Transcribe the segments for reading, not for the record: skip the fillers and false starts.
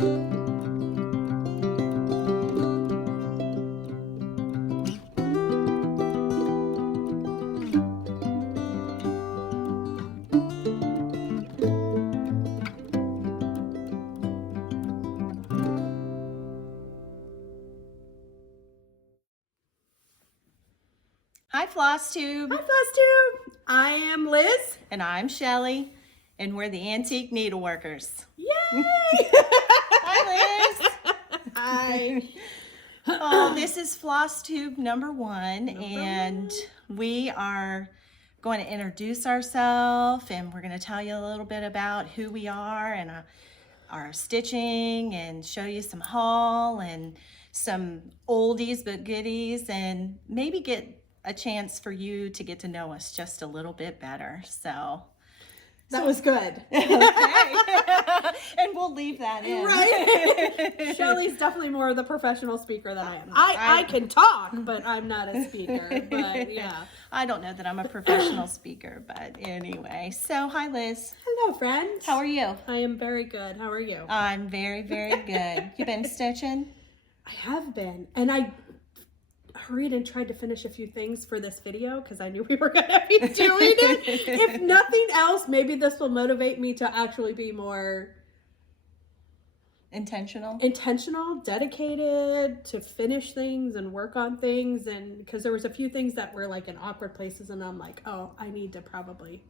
Hi, Flosstube. Hi, Flosstube. I am Liz. And I'm Shellie, and we're the Antique Needleworkers. Yay! Hi, Liz. Hi. Oh, this is Flosstube number one, and we are going to introduce ourselves, and we're going to tell you a little bit about who we are and our stitching, and show you some haul and some oldies but goodies, and maybe get a chance for you to get to know us just a little bit better. So that was good. Okay. And we'll leave that in. Right. Shelley's definitely more of the professional speaker than I am. I can talk, but I'm not a speaker. But yeah. I don't know that I'm a professional speaker, but anyway. So hi, Liz. Hello, friends. How are you? I am very good. How are you? I'm very, very good. You been stitching? I have been. And I hurried and tried to finish a few things for this video because I knew we were going to be doing it. If nothing else, maybe this will motivate me to actually be more intentional, dedicated to finish things and work on things. And because there was a few things that were like in awkward places, and I'm like, oh, I need to probably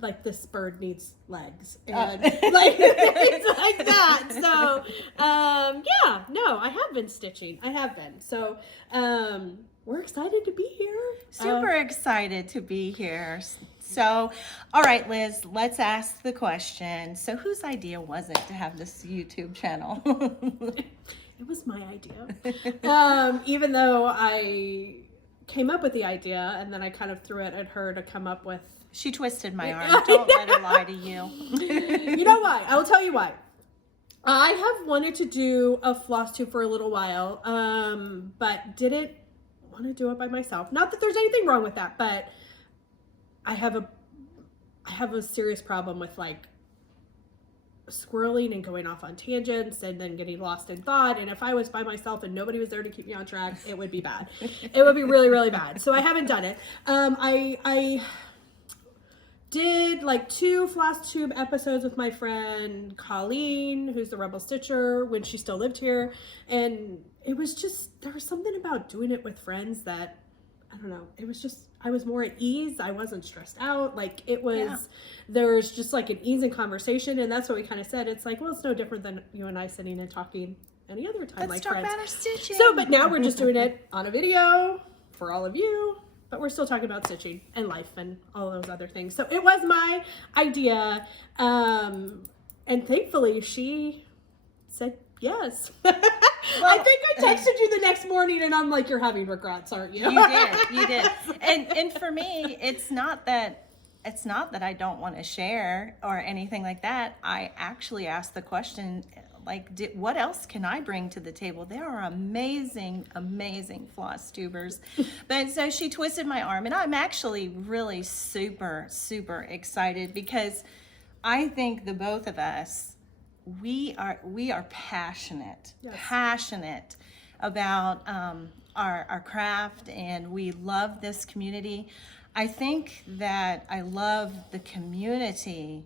like this bird needs legs and like things like that. So yeah, no, I have been stitching. I have been. So we're excited to be here. Super excited to be here. So, all right, Liz, let's ask the question. So whose idea was it to have this YouTube channel? It was my idea. Even though I came up with the idea and then I kind of threw it at her to come up with. She twisted my arm. Don't let her lie to you. You know why? I will tell you why. I have wanted to do a Flosstube for a little while, but didn't want to do it by myself. Not that there's anything wrong with that, but I have a serious problem with like squirreling and going off on tangents and then getting lost in thought. And if I was by myself and nobody was there to keep me on track, it would be bad. It would be really, really bad. So I haven't done it. I did like 2 Flosstube episodes with my friend Colleen, who's the Rebel Stitcher, when she still lived here. And it was just, there was something about doing it with friends that, I don't know, it was just, I was more at ease. I wasn't stressed out. Like it was, there's just like an ease in conversation. And that's what we kind of said. It's like, well, it's no different than you and I sitting and talking any other time. Let's like talk friends. about our stitching. So, but now we're just doing it on a video for all of you. But we're still talking about stitching and life and all those other things. So it was my idea. And thankfully she said yes. Well, I think I texted you the next morning and I'm like, you're having regrets, aren't you? You did. And for me, it's not that I don't want to share or anything like that. I actually asked the question, like, what else can I bring to the table? There are amazing, amazing Flosstubers. But so she twisted my arm, and I'm actually really super, super excited because I think the both of us, we are passionate, passionate about our craft, and we love this community. I think that I love the community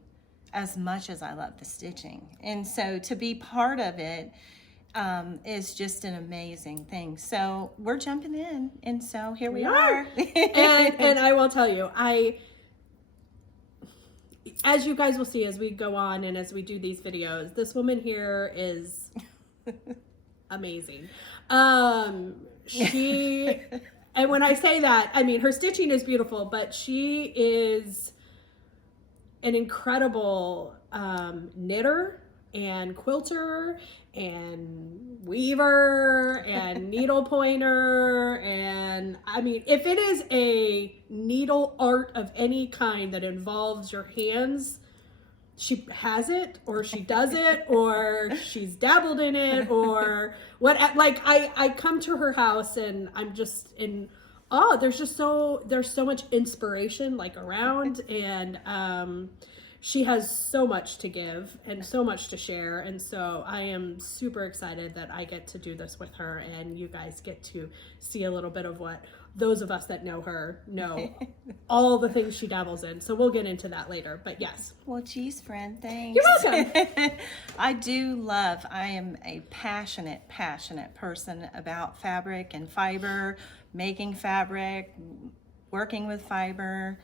as much as I love the stitching. And so to be part of it is just an amazing thing. So we're jumping in, and so here we are. and I will tell you, as you guys will see as we go on and as we do these videos, this woman here is amazing. She, and when I say that, I mean her stitching is beautiful, but she is an incredible knitter and quilter and weaver and needle pointer. And I mean, if it is a needle art of any kind that involves your hands, she has it, or she does it, or she's dabbled in it, or what. Like I come to her house and I'm just in awe. There's so much inspiration like around, and she has so much to give and so much to share. And so I am super excited that I get to do this with her, and you guys get to see a little bit of what those of us that know her know, all the things she dabbles in. So we'll get into that later, but yes. Well, geez, friend, thanks. You're welcome. I am a passionate person about fabric and fiber, making fabric, working with fiber.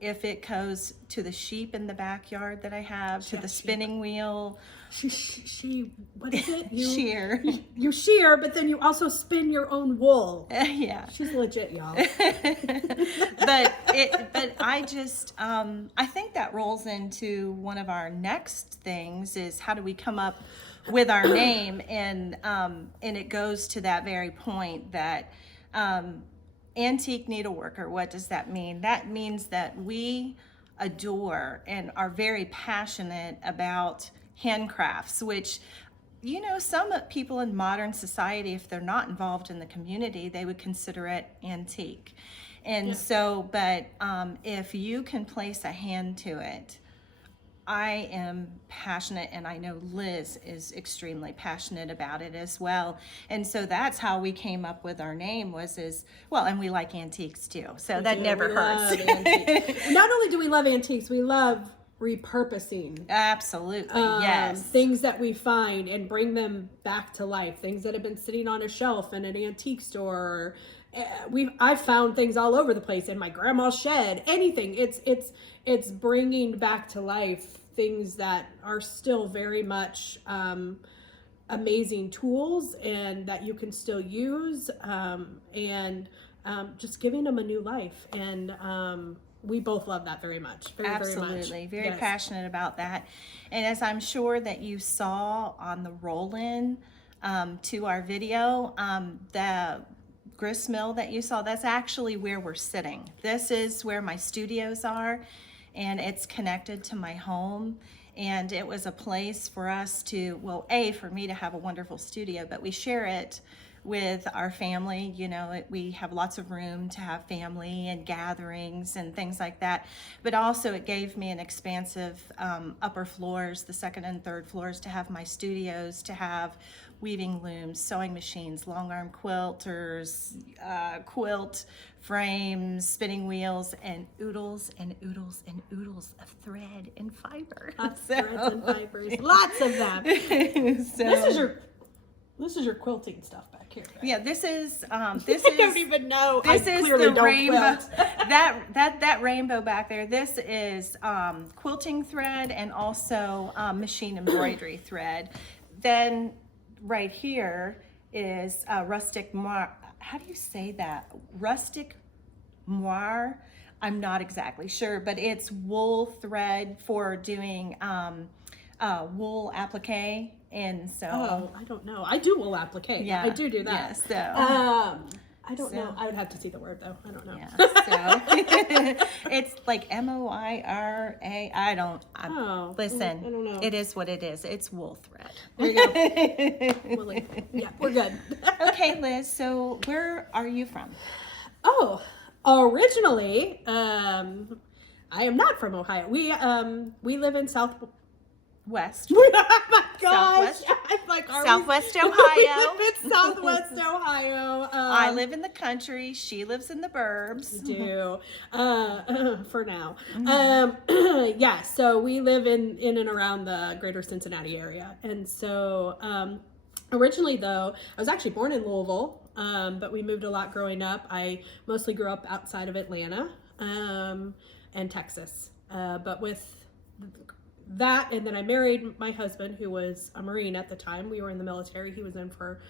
If it goes to the sheep in the backyard that I have, to the spinning wheel. She what is it? Shear. You shear, but then you also spin your own wool. Yeah. She's legit, y'all. But I just, I think that rolls into one of our next things is how do we come up with our name, and it goes to that very point that, antique needleworker, what does that mean? That means that we adore and are very passionate about handcrafts, which, you know, some people in modern society, if they're not involved in the community, they would consider it antique. And so, but if you can place a hand to it, I am passionate, and I know Liz is extremely passionate about it as well. And so that's how we came up with our name and we like antiques too. So that never hurts. Not only do we love antiques, we love repurposing. Absolutely, yes. Things that we find and bring them back to life. Things that have been sitting on a shelf in an antique store. I've found things all over the place in my grandma's shed. Anything. It's bringing back to life things that are still very much amazing tools and that you can still use, and just giving them a new life. And we both love that very much. Absolutely. Very yes. passionate about that. And as I'm sure that you saw on the roll-in to our video, the Gristmill that you saw, that's actually where we're sitting. This is where my studios are, and it's connected to my home. And it was a place for us to, well, for me to have a wonderful studio, but we share it with our family. You know, we have lots of room to have family and gatherings and things like that. But also it gave me an expansive upper floors, the second and third floors, to have my studios, to have weaving looms, sewing machines, long arm quilters, quilt frames, spinning wheels, and oodles and oodles and oodles of thread and fiber. Threads and fibers, lots of them. This is your quilting stuff back here. Right? Yeah, this is I don't even know. This I is clearly the don't rainbow. quilt. that rainbow back there. This is quilting thread and also machine embroidery thread. Then right here is Rustic Moir. How do you say that? Rustic Moir. I'm not exactly sure, but it's wool thread for doing wool applique. And so, I don't know. I do wool applique. Yeah, I do that. Yeah, so I don't know. I would have to see the word though. I don't know. Yeah, so it's like MOIRA. Listen, I don't know. it is what it is. It's wool thread. There you go. Yeah, we're good. Okay, Liz. So where are you from? Oh, originally, I am not from Ohio. We live in West. Oh my gosh! Southwest. I'm like, Southwest we Ohio. live in Southwest Ohio. I live in the country. She lives in the burbs. We do. For now. Yeah. So we live in and around the greater Cincinnati area, and so originally though, I was actually born in Louisville, but we moved a lot growing up. I mostly grew up outside of Atlanta and Texas, but with that, and then I married my husband, who was a Marine at the time. We were in the military. He was in for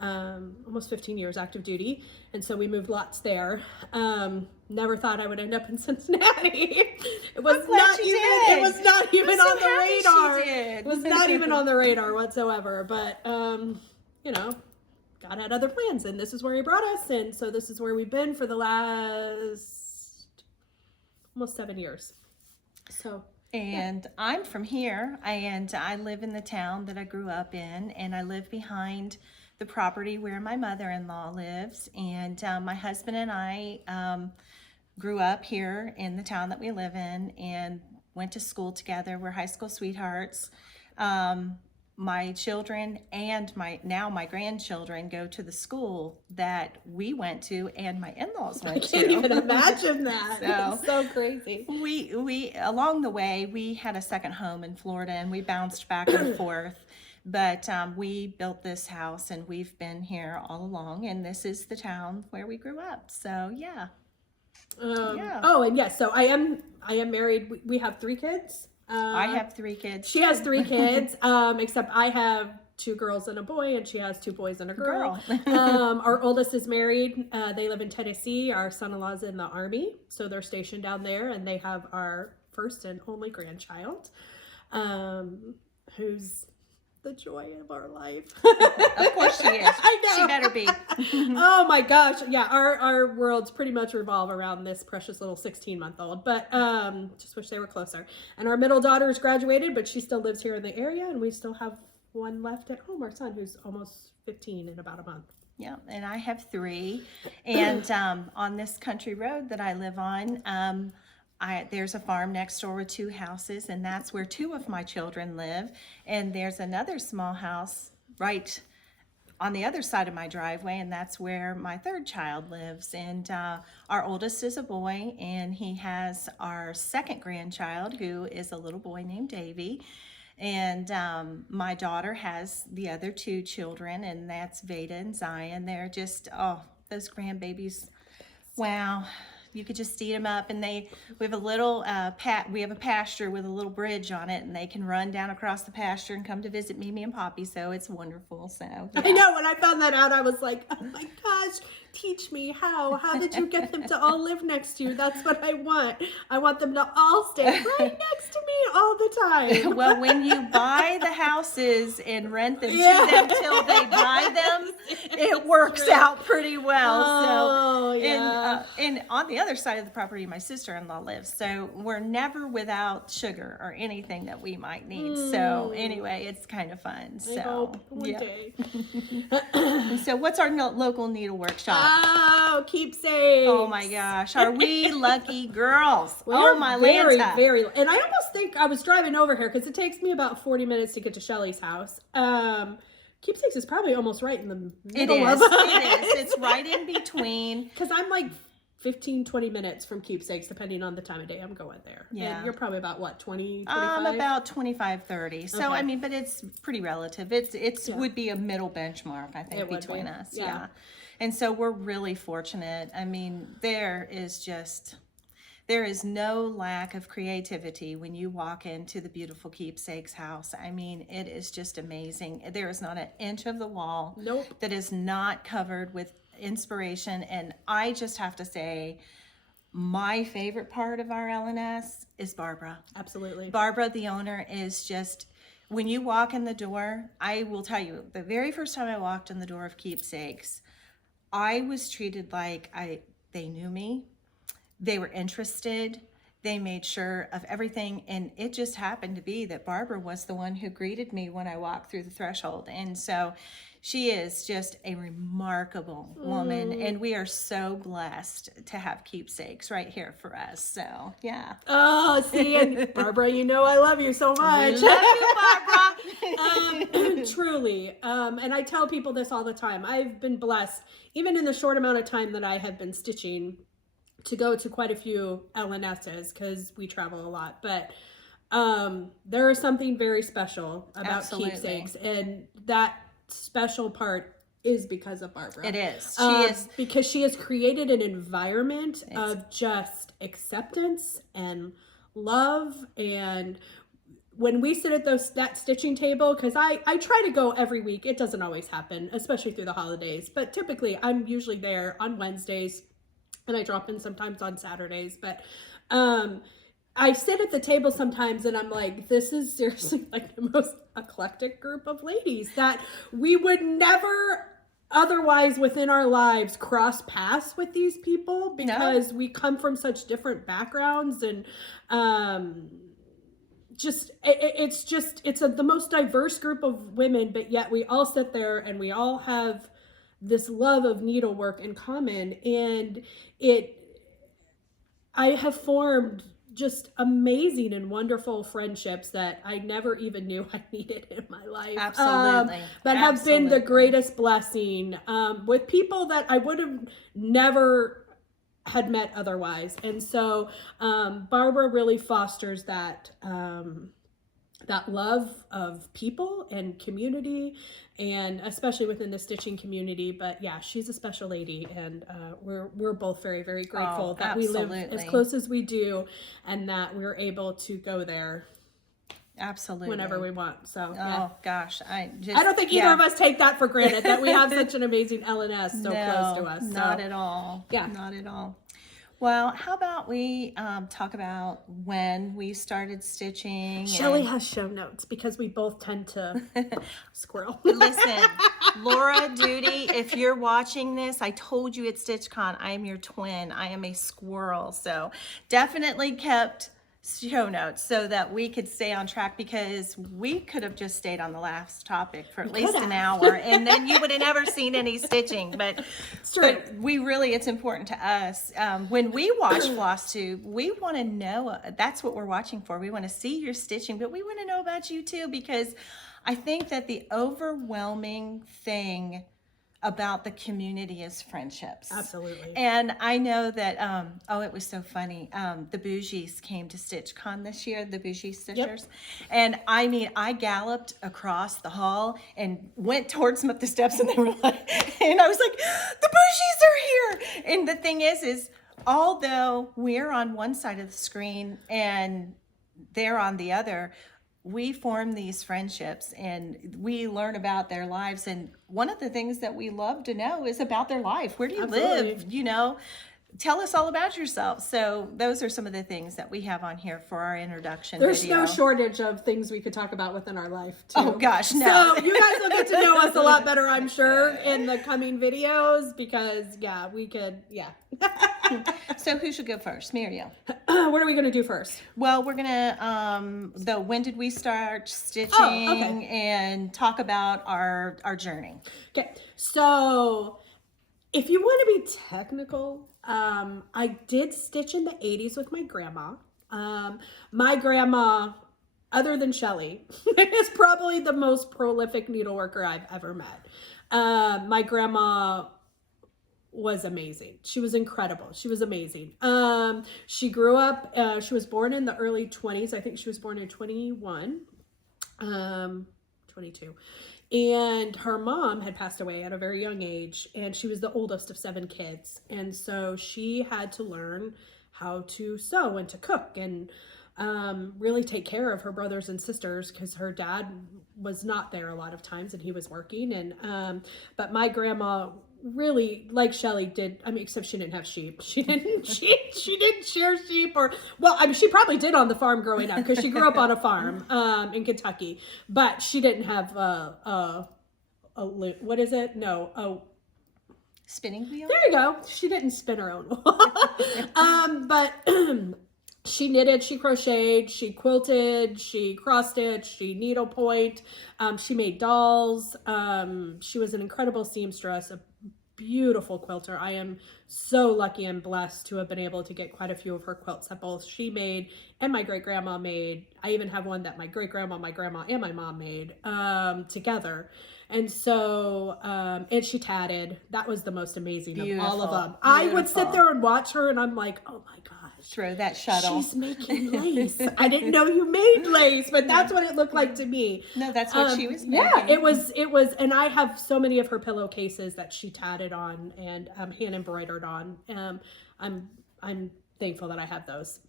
almost 15 years active duty, and so we moved lots there. Never thought I would end up in Cincinnati. It was not even on the radar. It was not even on the radar whatsoever. But you know, God had other plans, and this is where He brought us, and so this is where we've been for the last almost 7 years. So. And I'm from here, and I live in the town that I grew up in, and I live behind the property where my mother-in-law lives. And my husband and I grew up here in the town that we live in, and went to school together. We're high school sweethearts. My children and my grandchildren go to the school that we went to and my in-laws went to. I can't even imagine that. So, It's so crazy. We along the way, we had a second home in Florida and we bounced back and forth. But we built this house and we've been here all along, and this is the town where we grew up. So yeah. Yeah. Oh, and yes, so I am married. We have 3 kids. I have 3 kids. She has 3 kids, except I have 2 girls and a boy, and she has 2 boys and a girl. Our oldest is married. They live in Tennessee. Our son-in-law's in the Army, so they're stationed down there, and they have our first and only grandchild, who's the joy of our life. Of course she is. I know. She better be. Oh my gosh. Yeah, our worlds pretty much revolve around this precious little 16-month-old. But just wish they were closer. And our middle daughter is graduated, but she still lives here in the area, and we still have one left at home, our son, who's almost 15 in about a month. Yeah, and I have 3. And on this country road that I live on, there's a farm next door with 2 houses, and that's where 2 of my children live. And there's another small house right on the other side of my driveway, and that's where my 3rd child lives. And our oldest is a boy, and he has our 2nd grandchild, who is a little boy named Davy. And my daughter has the other 2 children, and that's Veda and Zion. They're just, those grandbabies, wow. You could just eat them up, and we have a little we have a pasture with a little bridge on it, and they can run down across the pasture and come to visit Mimi and Poppy. So it's wonderful. So yeah. I know, when I found that out, I was like, oh my gosh, teach me how did you get them to all live next to you? That's what I want. I want them to all stay right next to me all the time. Well, when you buy the houses and rent them to them till they buy them, it works out pretty well. Oh, yeah. And on the other side of the property, my sister-in-law lives, so we're never without sugar or anything that we might need. So anyway, it's kind of fun. So I hope one day. So what's our local needlework shop? Oh, keepsakes. Oh my gosh, are we lucky girls? We're my very, Lanta. very, and I almost think I was driving over here because it takes me about 40 minutes to get to Shelley's house. Keepsakes is probably almost right in the middle of it. It is. It's right in between. Because I'm like 15, 20 minutes from Keepsakes, depending on the time of day I'm going there. Yeah. And you're probably about what, 20, 25? I'm about 25, 30. So, Okay. I mean, but it's pretty relative. It's would be a middle benchmark, I think, It would between be. us. Yeah. Yeah. And so we're really fortunate. I mean, there is no lack of creativity when you walk into the beautiful Keepsakes house. I mean, it is just amazing. There is not an inch of the wall Nope. that is not covered with inspiration. And I just have to say, my favorite part of our LNS is Barbara. Absolutely. Barbara, the owner, is just, when you walk in the door, I will tell you, the very first time I walked in the door of Keepsakes, I was treated like they knew me. They were interested. They made sure of everything. And it just happened to be that Barbara was the one who greeted me when I walked through the threshold. And so she is just a remarkable woman. And we are so blessed to have Keepsakes right here for us. So, yeah. Oh, see, and Barbara, you know I love you so much. We love you, Barbara. Truly. And I tell people this all the time. I've been blessed, even in the short amount of time that I have been stitching, to go to quite a few LNSs because we travel a lot. But there is something very special about Absolutely. Keepsakes, and that special part is because of Barbara. It is. She is. Because she has created an environment of just acceptance and love. And when we sit at that stitching table, because I try to go every week. It doesn't always happen, especially through the holidays. But typically, I'm usually there on Wednesdays, and I drop in sometimes on Saturdays. But I sit at the table sometimes and I'm like, this is seriously like the most eclectic group of ladies that we would never otherwise within our lives cross paths with these people, because we come from such different backgrounds. And it's the most diverse group of women, but yet we all sit there and we all have this love of needlework in common. And I have formed just amazing and wonderful friendships that I never even knew I needed in my life. Absolutely. That have been the greatest blessing, with people that I would have never had met otherwise. And so Barbara really fosters that that love of people and community, and especially within the stitching community. But yeah, she's a special lady, and we're both very, very grateful that we live as close as we do, and that we're able to go there absolutely whenever we want. So gosh, I don't think either of us take that for granted, that we have such an amazing LNS so close to us. So. Not at all. Yeah, not at all. Well, how about we talk about when we started stitching? Shellie has show notes because we both tend to squirrel. Listen, Laura Duty, if you're watching this, I told you at StitchCon, I am your twin. I am a squirrel. So definitely kept show notes so that we could stay on track, because we could have just stayed on the last topic for at least an hour, and then you would have never seen any stitching. But we really, it's important to us when we watch Flosstube, we want to know, that's what we're watching for. We want to see your stitching, but we want to know about you too, because I think that the overwhelming thing about the community is friendships. Absolutely. And I know that, it was so funny. The Bougies came to StitchCon this year, the Bougie Stitchers. Yep. And I mean, I galloped across the hall and went towards them up the steps, and they were like, and I was like, the Bougies are here. And the thing is although we're on one side of the screen and they're on the other, we form these friendships and we learn about their lives. And one of the things that we love to know is about their life. Where do you live? You know, tell us all about yourself. So those are some of the things that we have on here for our introduction There's video. no shortage of things we could talk about within our life too. Oh gosh, no. So you guys will get to know us a lot better, I'm sure, in the coming videos, because we could. So who should go first, me or you? What are we going to do first? Well, we're going to, when did we start stitching, and talk about our journey. Okay, so if you want to be technical, I did stitch in the 80s with my grandma. My grandma, other than Shellie, is probably the most prolific needleworker I've ever met. My grandma was amazing. She was incredible. She was amazing. She grew up, she was born in the early 20s. I think she was born in 22. And her mom had passed away at a very young age, and she was the oldest of 7 kids. And so she had to learn how to sew and to cook and really take care of her brothers and sisters, because her dad was not there a lot of times and he was working. And but my grandma really, like Shellie did, I mean, except she didn't have sheep. She didn't shear sheep, or, well, I mean, she probably did on the farm growing up, because she grew up on a farm in Kentucky, but she didn't have what is it? No, spinning wheel? There you go. She didn't spin her own. But she knitted, she crocheted, she quilted, she cross-stitched, she needlepoint, she made dolls. She was an incredible seamstress, a beautiful quilter. I am so lucky and blessed to have been able to get quite a few of her quilts that both she made and my great-grandma made. I even have one that my great-grandma, my grandma, and my mom made together. And so, and she tatted. That was the most amazing of all of them. I would sit there and watch her, and I'm like, oh my gosh. Throw that shuttle. She's making lace. I didn't know you made lace, but that's what it looked like to me. No, that's what she was making. Yeah, it was, and I have so many of her pillowcases that she tatted on and hand embroidered on. I'm thankful that I have those.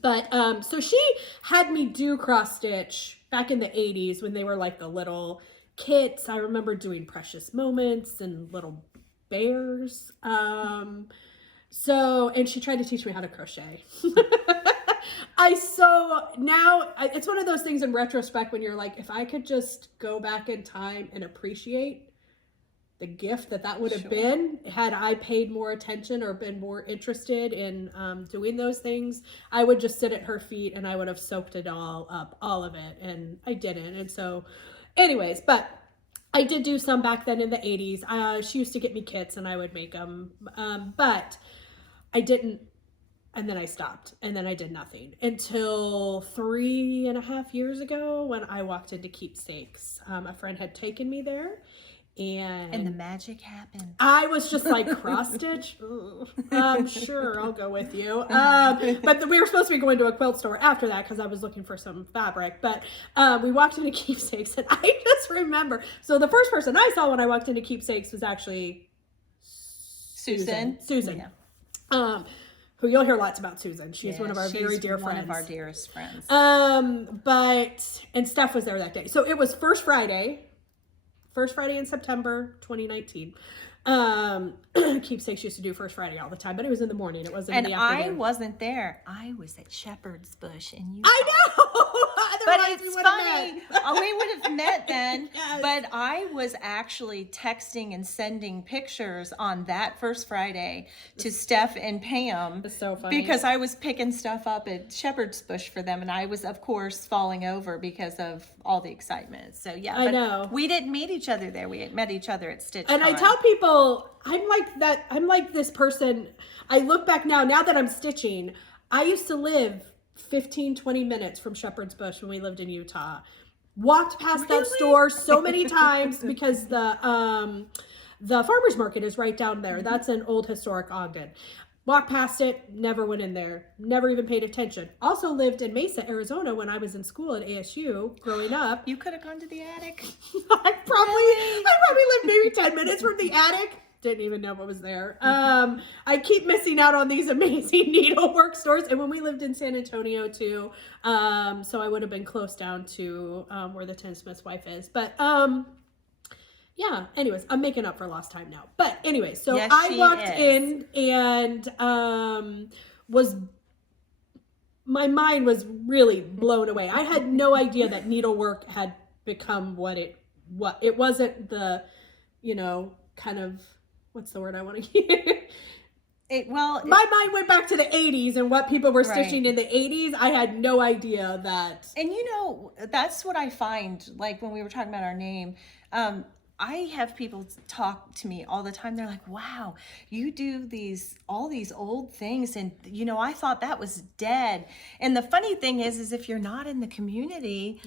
But so she had me do cross stitch back in the 80s when they were like the little kits. I remember doing Precious Moments and Little Bears. And she tried to teach me how to crochet. It's one of those things in retrospect when you're like, if I could just go back in time and appreciate the gift that would have been, had I paid more attention or been more interested in doing those things, I would just sit at her feet and I would have soaked it all up, all of it. And I didn't. And so anyways, but I did do some back then in the 80s. She used to get me kits and I would make them. But I didn't And then I stopped, and then I did nothing until 3.5 years ago when I walked into Keepsakes. A friend had taken me there, And the magic happened. I was just like, cross stitch? Sure, I'll go with you. But we were supposed to be going to a quilt store after that because I was looking for some fabric. But we walked into Keepsakes, and I just remember. So the first person I saw when I walked into Keepsakes was actually Susan. Yeah. Who you'll hear lots about Susan. She's one of our very dear friends. One of our dearest friends. And Steph was there that day. So it was first Friday in September 2019. Keepsakes used to do First Friday all the time, but it was in the morning. It wasn't in the afternoon. And I wasn't there. I was at Shepherd's Bush in Utah. I know! But Otherwise it's we would've funny. met. We would have met then. Yes. But I was actually texting and sending pictures on that first Friday to Steph and Pam. It's so funny. Because I was picking stuff up at Shepherd's Bush for them. And I was, of course, falling over because of all the excitement. So, yeah. I know. We didn't meet each other there. We met each other at Stitch And I Con. tell people, I'm like that. I'm like this person. I look back now that I'm stitching, I used to live 15-20 minutes from Shepherd's Bush when we lived in Utah. Walked past that store so many times because the farmer's market is right down there. That's an old historic Ogden. Walked past it, never went in there, never even paid attention. Also lived in Mesa, Arizona when I was in school at ASU growing up. You could have gone to the attic. I probably lived maybe 10 minutes from the attic. Didn't even know what was there. I keep missing out on these amazing needlework stores. And when we lived in San Antonio too, so I would have been close down to where the tinsmith's wife is. But yeah, anyways, I'm making up for lost time now. But anyway, so Yes, I she walked is. in and my mind was really blown away. I had no idea that needlework had become what it wasn't the, kind of, what's the word I want to use? My mind went back to the 80s and what people were stitching in the 80s. I had no idea that. And that's what I find, like when we were talking about our name, I have people talk to me all the time. They're like, wow, you do all these old things. And, I thought that was dead. And the funny thing is if you're not in the community,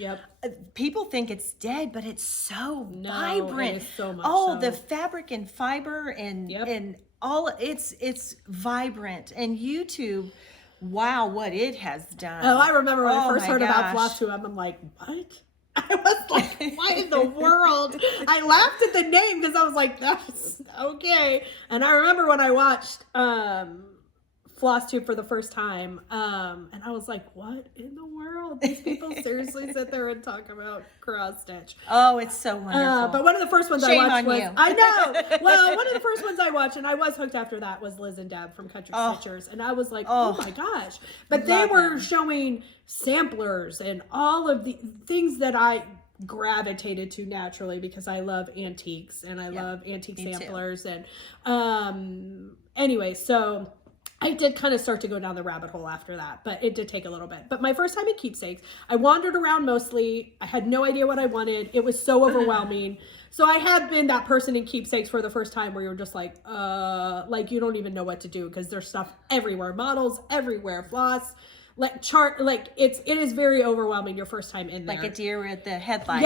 people think it's dead, but it's so vibrant. It is so much oh, so. The fabric and fiber and all, it's vibrant. And YouTube, wow, what it has done. Oh, I remember when I first heard about gosh. Flosstube, I'm like, what? I was like, what in the world? I laughed at the name because I was like, that's okay. And I remember when I watched Flosstube for the first time, and I was like, what in the world? These people seriously sit there and talk about cross stitch. Oh, it's so wonderful. But one of the first ones Shame I watched on was, you. I know. Well, one of the first ones I watched, and I was hooked after that, was Liz and Deb from Country Stitchers. And I was like, oh my gosh. But they were showing samplers and all of the things that I gravitated to naturally because I love antiques and I love antique samplers. Too. And anyway, so I did kind of start to go down the rabbit hole after that, but it did take a little bit. But my first time at Keepsakes, I wandered around mostly. I had no idea what I wanted. It was so overwhelming. So I have been that person in Keepsakes for the first time where you're just like you don't even know what to do because there's stuff everywhere, models everywhere, floss, it is very overwhelming your first time in there. Like a deer with the headlights.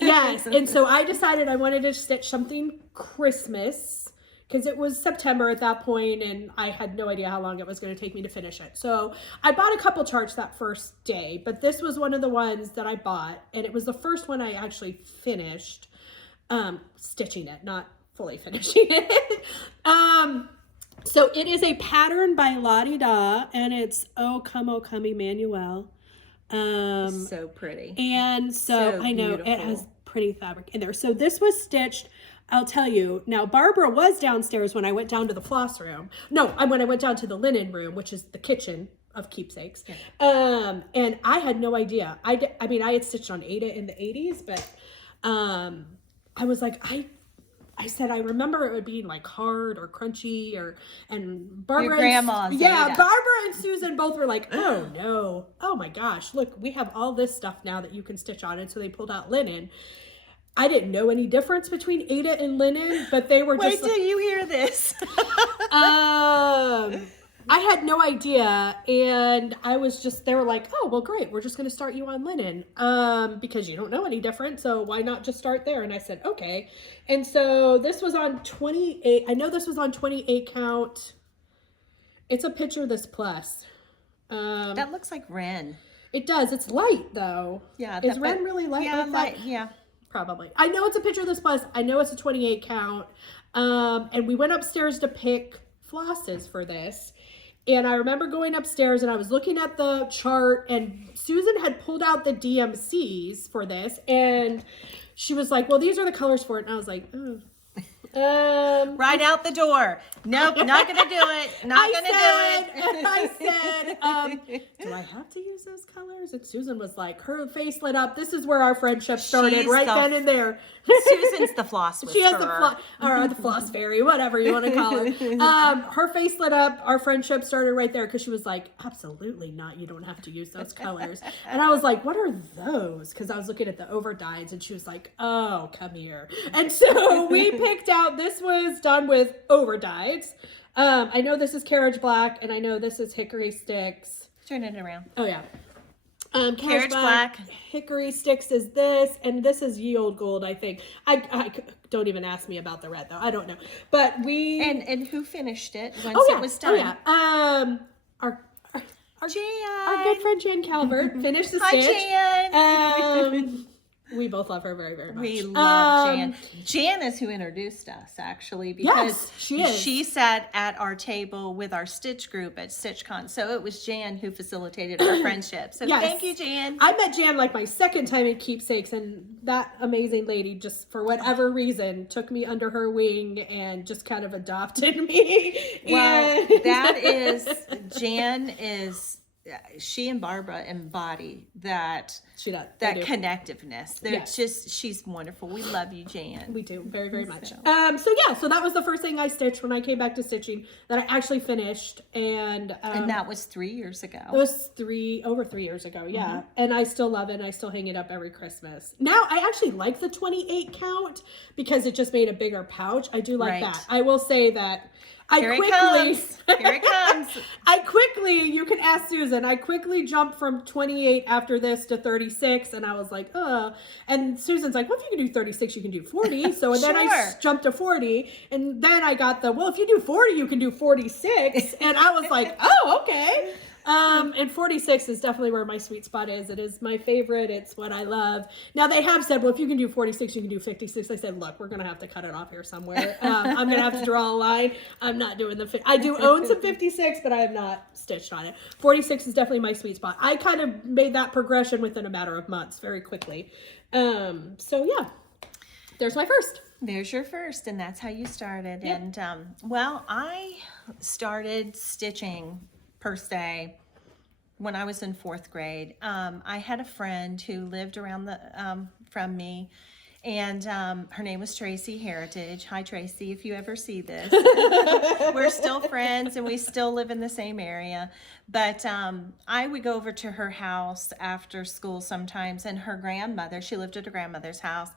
Yes. And so I decided I wanted to stitch something Christmas because it was September at that point and I had no idea how long it was going to take me to finish it. So I bought a couple charts that first day, but this was one of the ones that I bought and it was the first one I actually finished stitching it, not fully finishing it. So it is a pattern by Lottie Da, and it's O Come Emmanuel. So pretty. And so I know beautiful. It has pretty fabric in there. So this was stitched, I'll tell you. Now, Barbara was downstairs when I went down to the floss room. No, when I went down to the linen room, which is the kitchen of Keepsakes. Yeah. And I had no idea. I had stitched on Ada in the 80s, but I was like, I said, I remember it would be like hard or crunchy and Barbara. Your grandma's. Barbara and Susan both were like, oh no. Oh my gosh. Look, we have all this stuff now that you can stitch on. And so they pulled out linen. I didn't know any difference between Ada and linen, but they were just Wait till you hear this. I had no idea, and I was just, they were like, oh, well, great, we're just going to start you on linen, because you don't know any different, so why not just start there? And I said, okay. And so this was on 28, I know this was on 28 count. It's a picture of this plus. That looks like Ren. It does. It's light, though. Yeah. Is Ren really light? Yeah, like light, that? yeah. Probably. I know it's a picture of this plus. I know it's a 28 count. And we went upstairs to pick flosses for this. And I remember going upstairs and I was looking at the chart, and Susan had pulled out the DMCs for this, and she was like, well, these are the colors for it. And I was like, oh. Right out the door. Nope, not gonna do it. Not gonna do it. I said, do I have to use those colors? And Susan was like, her face lit up. This is where our friendship started, She's right the- then and there. Susan's the floss whisperer. She has the floss, or the floss fairy, whatever you want to call it. Her face lit up. Our friendship started right there, because she was like, absolutely not. You don't have to use those colors. And I was like, what are those? Because I was looking at the overdyes, and she was like, oh, come here. And so we picked out, this was done with overdyes. I know this is carriage black, and I know this is hickory sticks. Turn it around. Oh, yeah. Carriage black. Hickory sticks is this, and this is ye old gold, I think. I don't even ask me about the red, though. I don't know. But we... And who finished it once oh, yeah. it was done? Oh, yeah. Our Jan. our good friend Jan Calvert finished the Hi, stitch. Jan. We both love her very, very much. We love Jan. Jan is who introduced us, actually, because Yes, she is. she sat at our table with our stitch group at StitchCon. So it was Jan who facilitated our friendship. So Yes. thank you, Jan. I met Jan like my second time in Keepsakes, and that amazing lady just, for whatever reason, took me under her wing and just kind of adopted me. Well, And- that is, Jan is, she and Barbara embody that she does. that They do. connectiveness. They're Yes. just, she's wonderful. We love you, Jan. We do very, very much. So- So that was the first thing I stitched when I came back to stitching that I actually finished, and that was 3 years ago. it was over 3 years ago, yeah. And I still love it, and I still hang it up every Christmas. Now, I actually like the 28 count because it just made a bigger pouch. I do like Right. that. I will say that Here it comes. Here it comes. you can ask Susan, I quickly jumped from 28 after this to 36, and I was like, and Susan's like, well, if you can do 36, you can do 40. So then I Sure. jumped to 40, and then I got well, if you do 40, you can do 46. And I was like, oh, okay. And 46 is definitely where my sweet spot is. It is my favorite. It's what I love. Now, they have said, well, if you can do 46, you can do 56. I said, look, we're going to have to cut it off here somewhere. I'm going to have to draw a line. I'm not doing I do own some 56, but I have not stitched on it. 46 is definitely my sweet spot. I kind of made that progression within a matter of months very quickly. So, yeah, there's my first. There's your first, and that's how you started. Yep. And well, I started stitching per se when I was in 4th grade. I had a friend who lived around from me, and her name was Tracy Heritage. Hi, Tracy, if you ever see this. We're still friends, and we still live in the same area. But I would go over to her house after school sometimes, and her grandmother, she lived at her grandmother's house,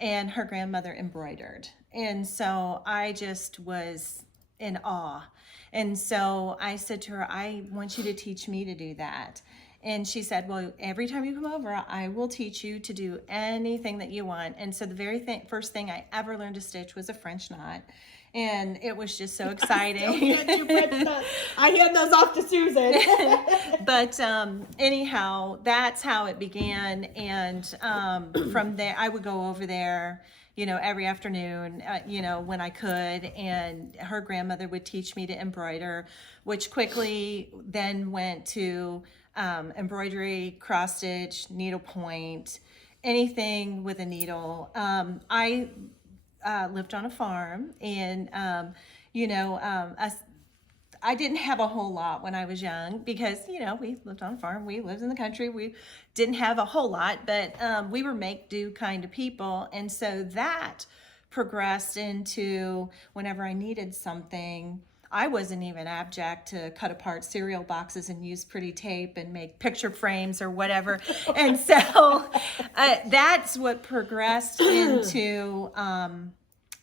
and her grandmother embroidered. And so I just was in awe. And so I said to her, I want you to teach me to do that. And she said, well, every time you come over, I will teach you to do anything that you want. And so the very first thing I ever learned to stitch was a French knot. And it was just so exciting. I hand those off to Susan. But anyhow, that's how it began. And from there, I would go over there, every afternoon, when I could. And her grandmother would teach me to embroider, which quickly then went to embroidery, cross stitch, needlepoint, anything with a needle. I lived on a farm, and I didn't have a whole lot when I was young because, we lived on a farm. We lived in the country. We didn't have a whole lot, but we were make-do kind of people. And so that progressed into whenever I needed something, I wasn't even abject to cut apart cereal boxes and use pretty tape and make picture frames or whatever. And so that's what progressed into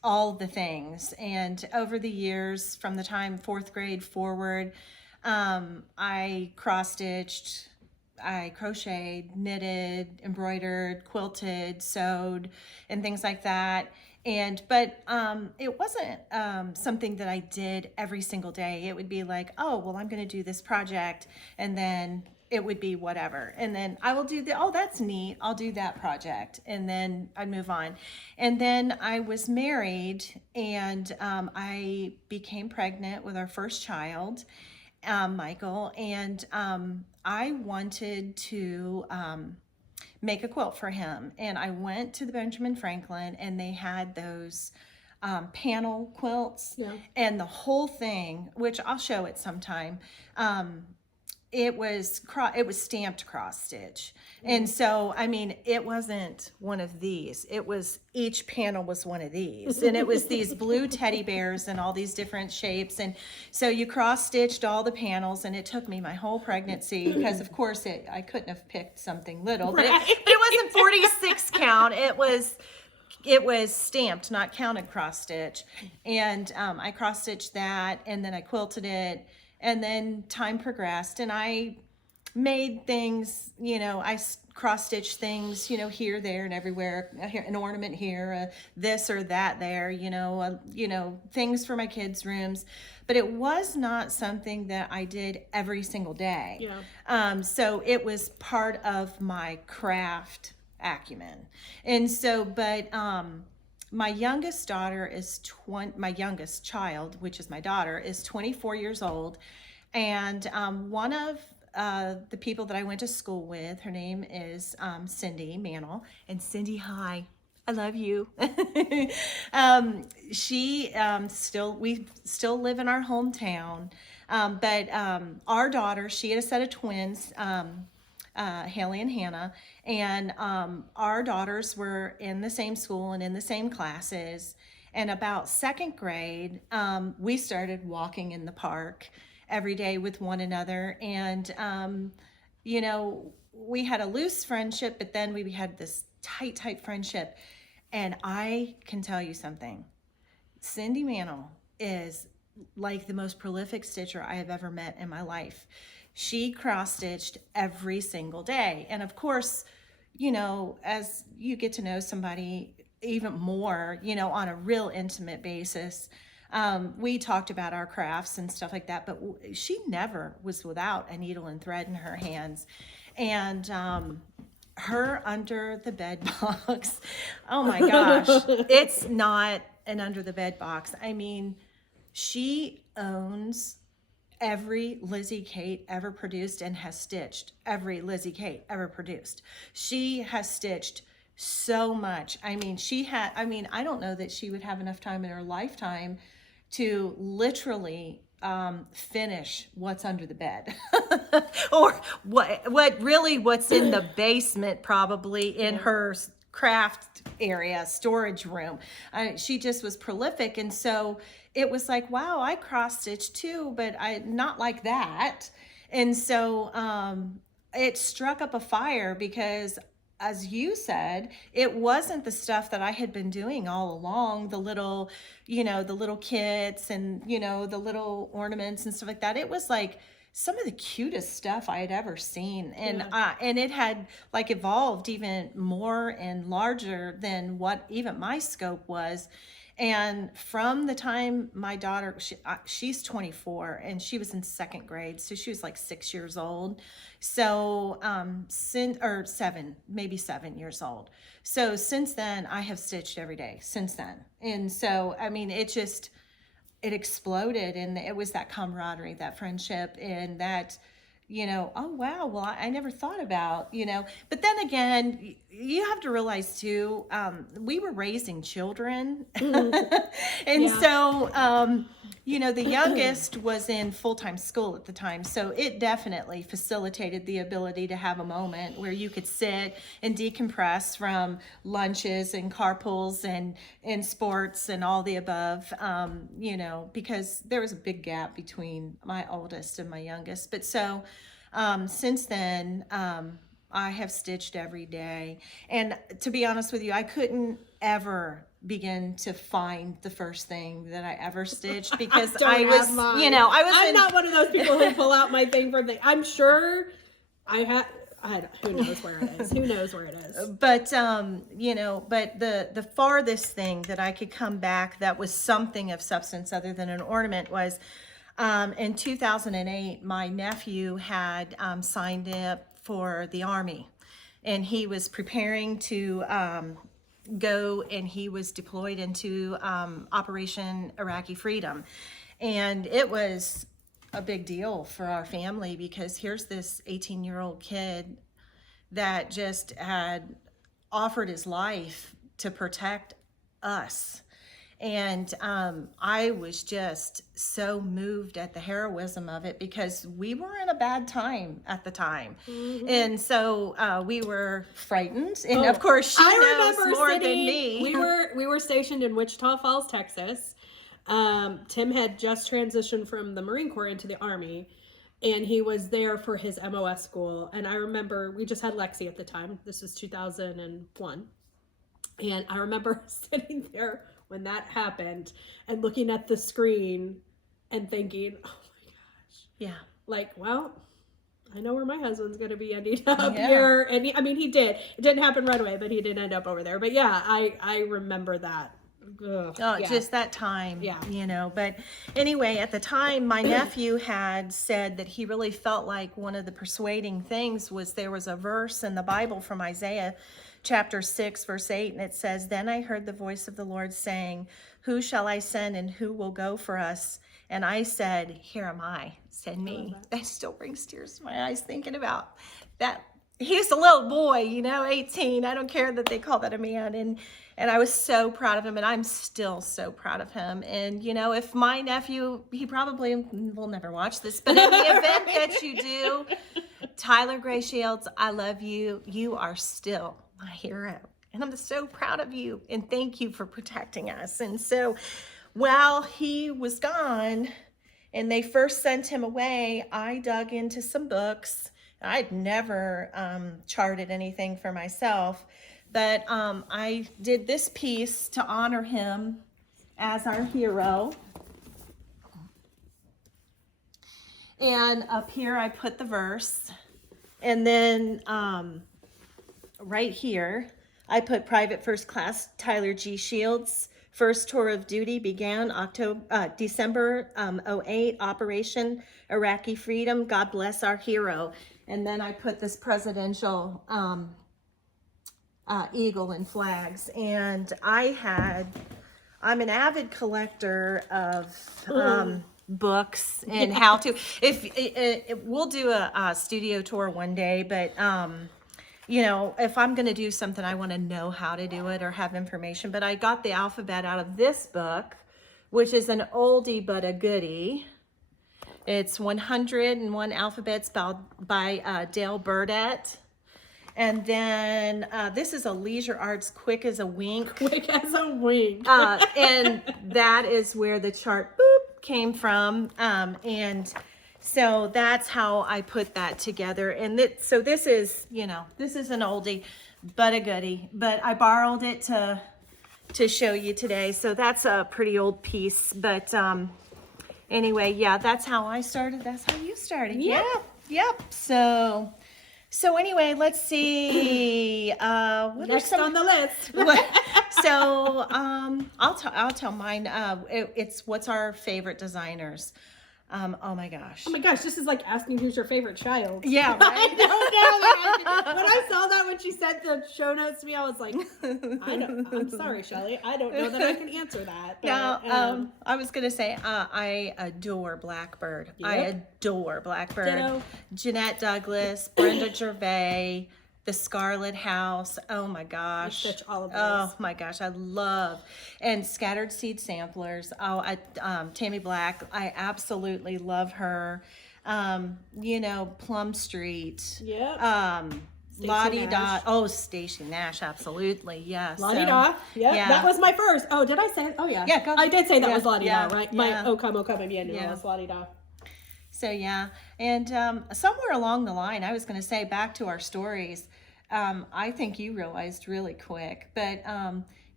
all the things. And over the years, from the time 4th grade forward, I cross-stitched, I crocheted, knitted, embroidered, quilted, sewed, and things like that. But it wasn't something that I did every single day. It would be like, oh, well, I'm going to do this project, and then it would be whatever. And then I will do oh, that's neat. I'll do that project. And then I'd move on. And then I was married, and I became pregnant with our first child, Michael, and I wanted to make a quilt for him. And I went to the Benjamin Franklin, and they had those panel quilts, and the whole thing, which I'll show it sometime. It was stamped cross stitch. And so, I mean, it wasn't one of these. It was, each panel was one of these. And it was these blue teddy bears and all these different shapes. And so you cross stitched all the panels, and it took me my whole pregnancy, because of course I couldn't have picked something little, but it wasn't 46 count. It was stamped, not counted cross stitch. And I cross stitched that, and then I quilted it. And then time progressed, and I made things, I cross-stitched things, here, there, and everywhere, an ornament here, this or that there, things for my kids' rooms. But it was not something that I did every single day. So it was part of my craft acumen. And so, but my youngest daughter is my youngest child, which is my daughter, is 24 years old. And one of the people that I went to school with, her name is Cindy Mantle. And Cindy, hi, I love you. We still live in our hometown. But our daughter, she had a set of twins, Haley and Hannah, and our daughters were in the same school and in the same classes. And about second grade, we started walking in the park every day with one another. And, we had a loose friendship, but then we had this tight friendship. And I can tell you something. Cindy Mantle is like the most prolific stitcher I have ever met in my life. She cross-stitched every single day. And of course, as you get to know somebody even more, on a real intimate basis, we talked about our crafts and stuff like that, but she never was without a needle and thread in her hands. And her under the bed box, oh my gosh, it's not an under the bed box. I mean, she owns every Lizzie Kate ever produced and has stitched every Lizzie Kate ever produced. She has stitched so much. I mean, I don't know that she would have enough time in her lifetime to literally finish what's under the bed or what's in the basement, probably in her craft area, storage room. She just was prolific. And so it was like, wow, I cross stitch too, but not like that. And so it struck up a fire, because as you said, it wasn't the stuff that I had been doing all along, the little kits and, the little ornaments and stuff like that. It was like some of the cutest stuff I had ever seen. And and it had like evolved even more and larger than what even my scope was. And from the time my daughter, she's 24 and she was in second grade, so she was like 6 years old. So maybe 7 years old. So since then, I have stitched every day since then. And so, I mean, it exploded, and it was that camaraderie, that friendship, and that, oh wow, well, I never thought about, but then again, you have to realize too, we were raising children. And so, the youngest was in full-time school at the time. So it definitely facilitated the ability to have a moment where you could sit and decompress from lunches and carpools and sports and all the above, because there was a big gap between my oldest and my youngest. But so, since then, I have stitched every day. And to be honest with you, I couldn't ever begin to find the first thing that I ever stitched, because don't I was, have mine. I'm not one of those people who pull out my thing from the. I'm sure who knows where it is? Who knows where it is? But but the farthest thing that I could come back that was something of substance other than an ornament was in 2008. My nephew had signed up for the Army, and he was preparing to go, and he was deployed into Operation Iraqi Freedom, and it was a big deal for our family, because here's this 18-year-old kid that just had offered his life to protect us. And I was just so moved at the heroism of it, because we were in a bad time at the time. Mm-hmm. And so we were frightened. And of course, she knows more than me. We were stationed in Wichita Falls, Texas. Tim had just transitioned from the Marine Corps into the Army, and he was there for his MOS school. And I remember we just had Lexi at the time. This was 2001. And I remember sitting there when that happened and looking at the screen and thinking, oh my gosh. Yeah. Like, well, I know where my husband's going to be ending up here. And he did. It didn't happen right away, but he did end up over there. But yeah, I remember that. Ugh, just that time, but anyway, at the time, my nephew had said that he really felt like one of the persuading things was there was a verse in the Bible from Isaiah chapter 6 verse 8, and it says, "Then I heard the voice of the Lord saying, who shall I send, and who will go for us? And I said, here am I, send me." That still brings tears to my eyes thinking about that. He's a little boy, 18. I don't care that they call that a man. And I was so proud of him, and I'm still so proud of him. And, if my nephew, he probably will never watch this, but in the event that you do, Tyler Gray Shields, I love you. You are still my hero. And I'm so proud of you, and thank you for protecting us. And so while he was gone and they first sent him away, I dug into some books. I'd never charted anything for myself, but I did this piece to honor him as our hero. And up here I put the verse, and then right here I put Private First Class Tyler G. Shields. First tour of duty began December 08, Operation Iraqi Freedom. God bless our hero. And then I put this presidential eagle and flags. And I'm an avid collector of books and how to. We'll do a studio tour one day, but if I'm going to do something, I want to know how to do it or have information. But I got the alphabet out of this book, which is an oldie but a goodie. It's 101 Alphabets by Dale Burdett. And then this is a Leisure Arts Quick as a Wink. Quick as a wink. And that is where the chart boop came from. And so that's how I put that together. And so this is, this is an oldie but a goodie. But I borrowed it to show you today. So that's a pretty old piece. But anyway, yeah, that's how I started. That's how you started. Yeah. Yep. So anyway, let's see. What Next on the list. So I'll tell mine. It's what's our favorite designers. Oh my gosh. Oh my gosh, this is like asking who's your favorite child. Yeah, right? I don't know. When I saw that, when she sent the show notes to me, I was like, I'm sorry, Shellie. I don't know that I can answer that. But, now, I was going to say, I adore Blackbird. Yep. I adore Blackbird. Ditto. Jeanette Douglas, Brenda Gervais, The Scarlet House. Oh my gosh. Such all of those. Oh my gosh. I love. And Scattered Seed Samplers. Tammy Black. I absolutely love her. Plum Street. Yeah. Lottie Da. Oh, Stacey Nash. Absolutely. Yes. Lottie Da. Yeah. That was my first. Oh, did I say it? Oh yeah. Yeah. I did say that was Lottie Da, right? Yeah. My O Come Emmanuel was Lottie Da. So yeah, and somewhere along the line, I was going to say, back to our stories, I think you realized really quick, but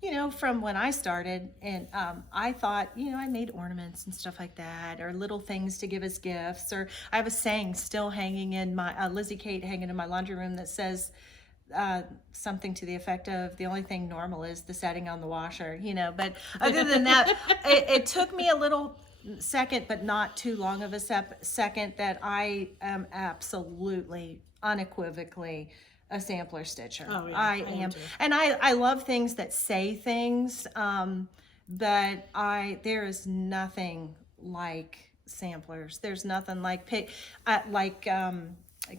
you know, from when I started, and I thought, you know, I made ornaments and stuff like that, or little things to give as gifts, or I have a saying still hanging in my, Lizzie Kate hanging in my laundry room that says something to the effect of, the only thing normal is the setting on the washer, you know. But other than that, it took me a little second, but not too long of a second, that I am absolutely, unequivocally a sampler stitcher. Oh, yeah, I am am. too. And I love things that say things, but there is nothing like samplers. There's nothing like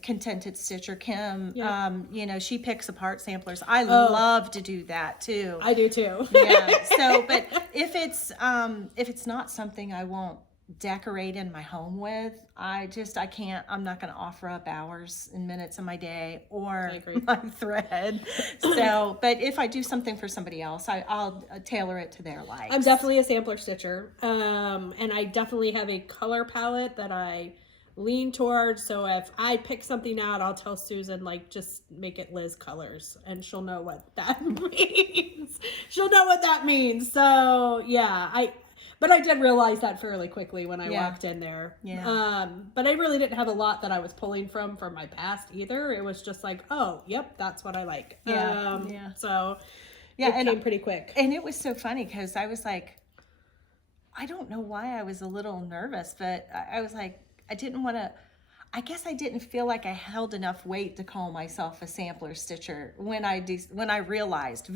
Contented Stitcher Kim. Yeah. You know, she picks apart samplers. I love to do that too. I do too. Yeah. So, but if it's not something I won't decorate in my home with, I can't. I'm not going to offer up hours and minutes of my day or my thread. So, but if I do something for somebody else, I'll tailor it to their likes. I'm definitely a sampler stitcher, and I definitely have a color palette that I lean towards. So if I pick something out, I'll tell Susan, like, just make it Liz colors, and she'll know what that means. She'll know what that means. So yeah, but I did realize that fairly quickly when I walked in there. Yeah. But I really didn't have a lot that I was pulling from my past either. It was just like, oh, yep, that's what I like. Yeah. So yeah, it came pretty quick. And it was so funny because I was like, I don't know why I was a little nervous, but I was like, I didn't want to, I guess I didn't feel like I held enough weight to call myself a sampler stitcher when I realized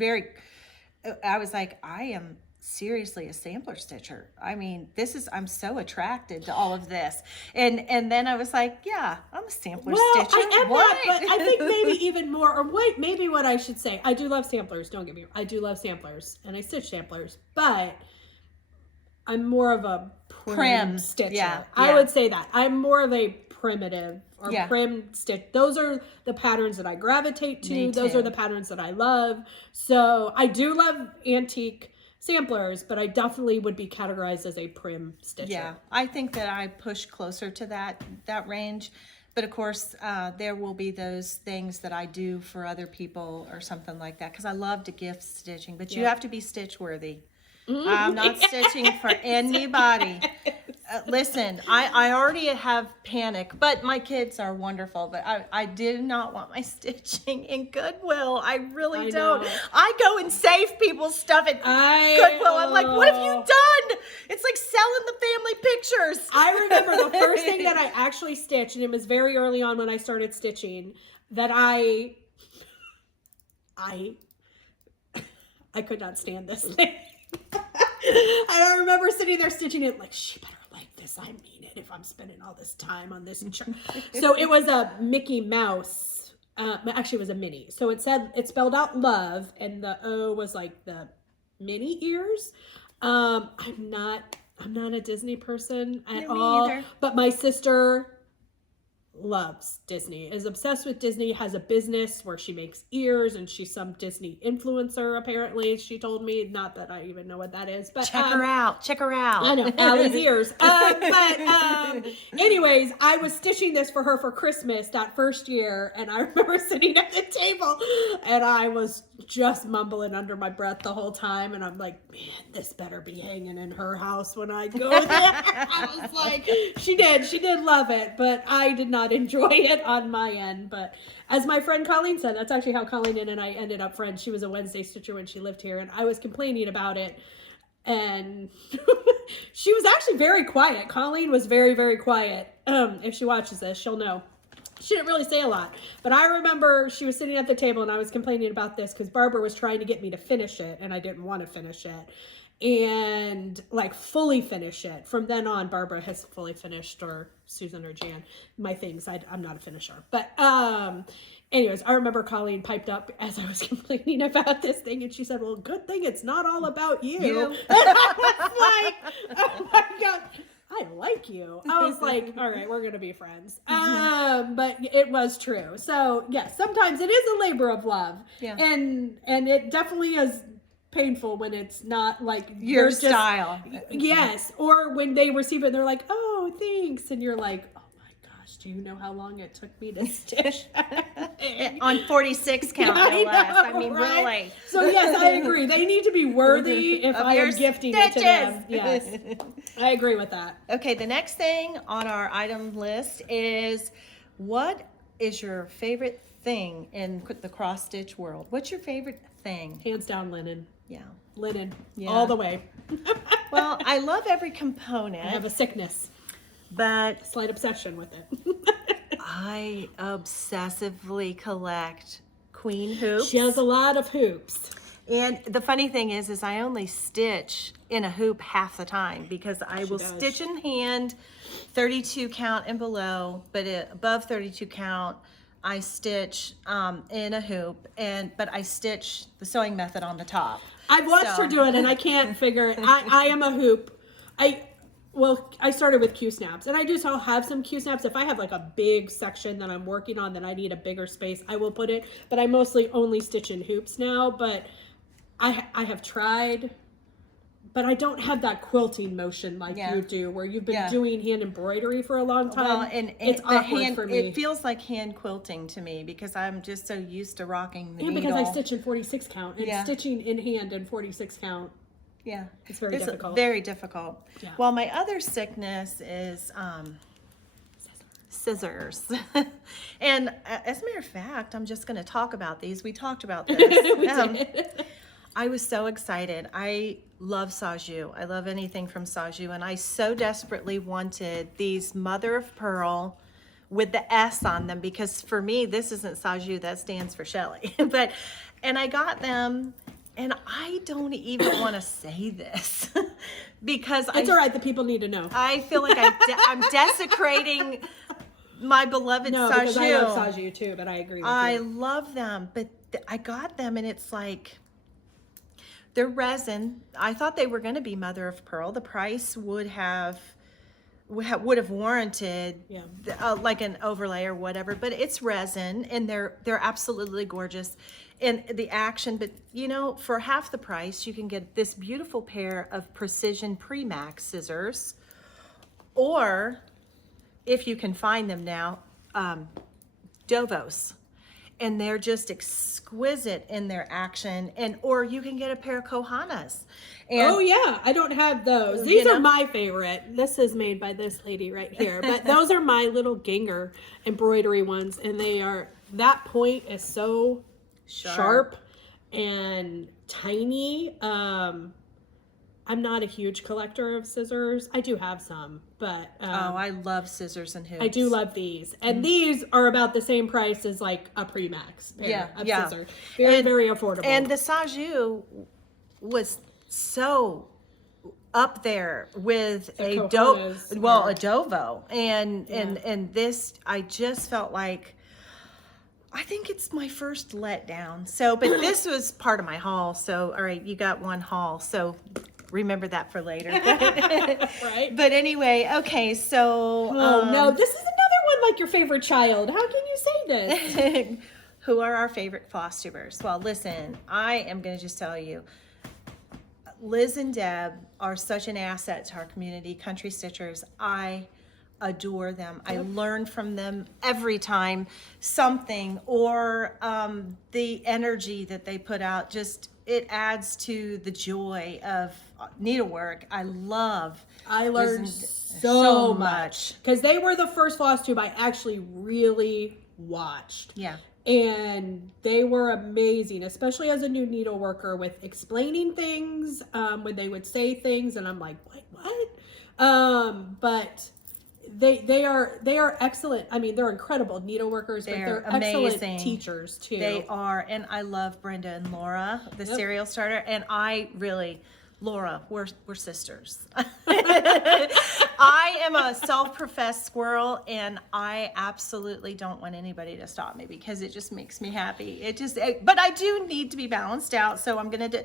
I was like, I am seriously a sampler stitcher. I mean, I'm so attracted to all of this. And then I was like, yeah, I'm a sampler stitcher. I am that, but I think maybe even more, or wait, maybe what I should say, I do love samplers, don't get me wrong. I do love samplers, and I stitch samplers, but I'm more of a prim stitcher. Yeah. I would say that. I'm more of a primitive or prim stitch. Those are the patterns that I gravitate to. Me Those too. are the patterns that I love. So I do love antique samplers, but I definitely would be categorized as a prim stitcher. Yeah, I think that I push closer to that range. But of course, there will be those things that I do for other people or something like that, because I love to gift stitching, but you have to be stitch worthy. I'm not stitching for anybody. Listen, I already have panic, but my kids are wonderful, but I did not want my stitching in Goodwill. I really don't. I go and save people's stuff at Goodwill. I'm like, what have you done? It's like selling the family pictures. I remember the first thing that I actually stitched, and it was very early on when I started stitching, that I could not stand this thing. I remember sitting there stitching it like, she better like this. I mean it if I'm spending all this time on this. So it was a Mickey Mouse. Actually, it was a Minnie. So it spelled out love, and the O was like the Minnie ears. I'm not a Disney person at all. Either. But my sister loves Disney, is obsessed with Disney, has a business where she makes ears, and she's some Disney influencer, apparently. She told me, not that I even know what that is, but check her out. I know, Allie's ears. Anyways, I was stitching this for her for Christmas that first year, and I remember sitting at the table, and I was just mumbling under my breath the whole time, and I'm like, man, this better be hanging in her house when I go there. I was like, she did love it, but I did not enjoy it on my end. But as my friend Colleen said, that's actually how Colleen and I ended up friends. She was a Wednesday stitcher when she lived here, and I was complaining about it, and she was actually very quiet. Colleen was very, very quiet. If she watches this, she'll know. She didn't really say a lot, but I remember she was sitting at the table and I was complaining about this because Barbara was trying to get me to finish it, and I didn't want to finish it, and like fully finish it. From then on, Barbara has fully finished, or Susan or Jan, my things. I'm not a finisher, but anyways, I remember Colleen piped up as I was complaining about this thing, and she said, well, good thing it's not all about you. And I was like, oh my God, I like you. I was like, all right, we're going to be friends. But it was true. So yes, sometimes it is a labor of love. Yeah. And it definitely is painful when it's not like your style. Yes. Or when they receive it and they're like, oh, thanks. And you're like, oh my gosh, do you know how long it took me to stitch? On 46 count, no less. I mean, right? really. So yes, I agree. They need to be worthy if Of I your am gifting it to them. stitches. Yes, I agree with that. Okay, the next thing on our item list is, what is your favorite thing in the cross stitch world? What's your favorite thing? Hands down, linen. Yeah. Linen, Yeah. all the way. Well, I love every component. I have a sickness, but slight obsession with it. I obsessively collect queen hoops. She has a lot of hoops. And the funny thing is I only stitch in a hoop half the time, because I will does. stitch in hand 32 count and below, but above 32 count, I stitch in a hoop, but I stitch the sewing method on the top. I've watched her do it, and I can't figure it. I am a hoop. I started with Q-snaps, and I do still have some Q-snaps. If I have like a big section that I'm working on that I need a bigger space, I will put it. But I mostly only stitch in hoops now. But I have tried, but I don't have that quilting motion like you do, where you've been doing hand embroidery for a long time. Well, and it's awkward for me. It feels like hand quilting to me, because I'm just so used to rocking the needle. Because I stitch in 46 count, and stitching in hand in 46 count. Yeah, it's very difficult. Very difficult. Yeah. Well, my other sickness is scissors. And as a matter of fact, I'm just going to talk about these. We talked about this. We did. I was so excited. I love Saju. I love anything from Saju, and I so desperately wanted these mother of pearl with the S on them, because for me, this isn't Saju, that stands for Shellie. And I got them. And I don't even want to say this because it's all right. The people need to know. I feel like I'm desecrating my beloved Saju. Because I love Saju too, but I agree with you. I love them, but I got them, and it's like, they're resin. I thought they were going to be mother of pearl. The price would have warranted like an overlay or whatever, but it's resin, and they're absolutely gorgeous in the action. But you know, for half the price, you can get this beautiful pair of precision Premax scissors, or if you can find them now, Dovos, and they're just exquisite in their action. Or you can get a pair of Kohanas. And, oh yeah, I don't have those. These are my favorite. This is made by this lady right here, but those are my little Ginger embroidery ones, and that point is so sharp and tiny. I'm not a huge collector of scissors. I do have some, but I love scissors and hoops. I do love these, and these are about the same price as like a Premax pair of scissors. Very affordable. And the Saju was so up there with a Dovo, and this, I just felt like, I think it's my first letdown. So, but this was part of my haul. So, all right, you got one haul. So remember that for later. Right. But anyway, okay, so. No, this is another one like your favorite child. How can you say this? Who are our favorite Flosstubers? Well, listen, I am going to just tell you, Liz and Deb are such an asset to our community, country stitchers. I adore them. I learn from them every time something, or the energy that they put out, just it adds to the joy of needlework. I learned so much because they were the first Flosstube I actually really watched. Yeah. And they were amazing, especially as a new needleworker, with explaining things when they would say things, and I'm like, what? But they are excellent. I mean, they're incredible needleworkers, but they're amazing. Excellent teachers too. They are, and I love Brenda and Laura, the serial starter, and Laura, we're sisters. I am a self-professed squirrel, and I absolutely don't want anybody to stop me, because it just makes me happy. But I do need to be balanced out, so I'm gonna do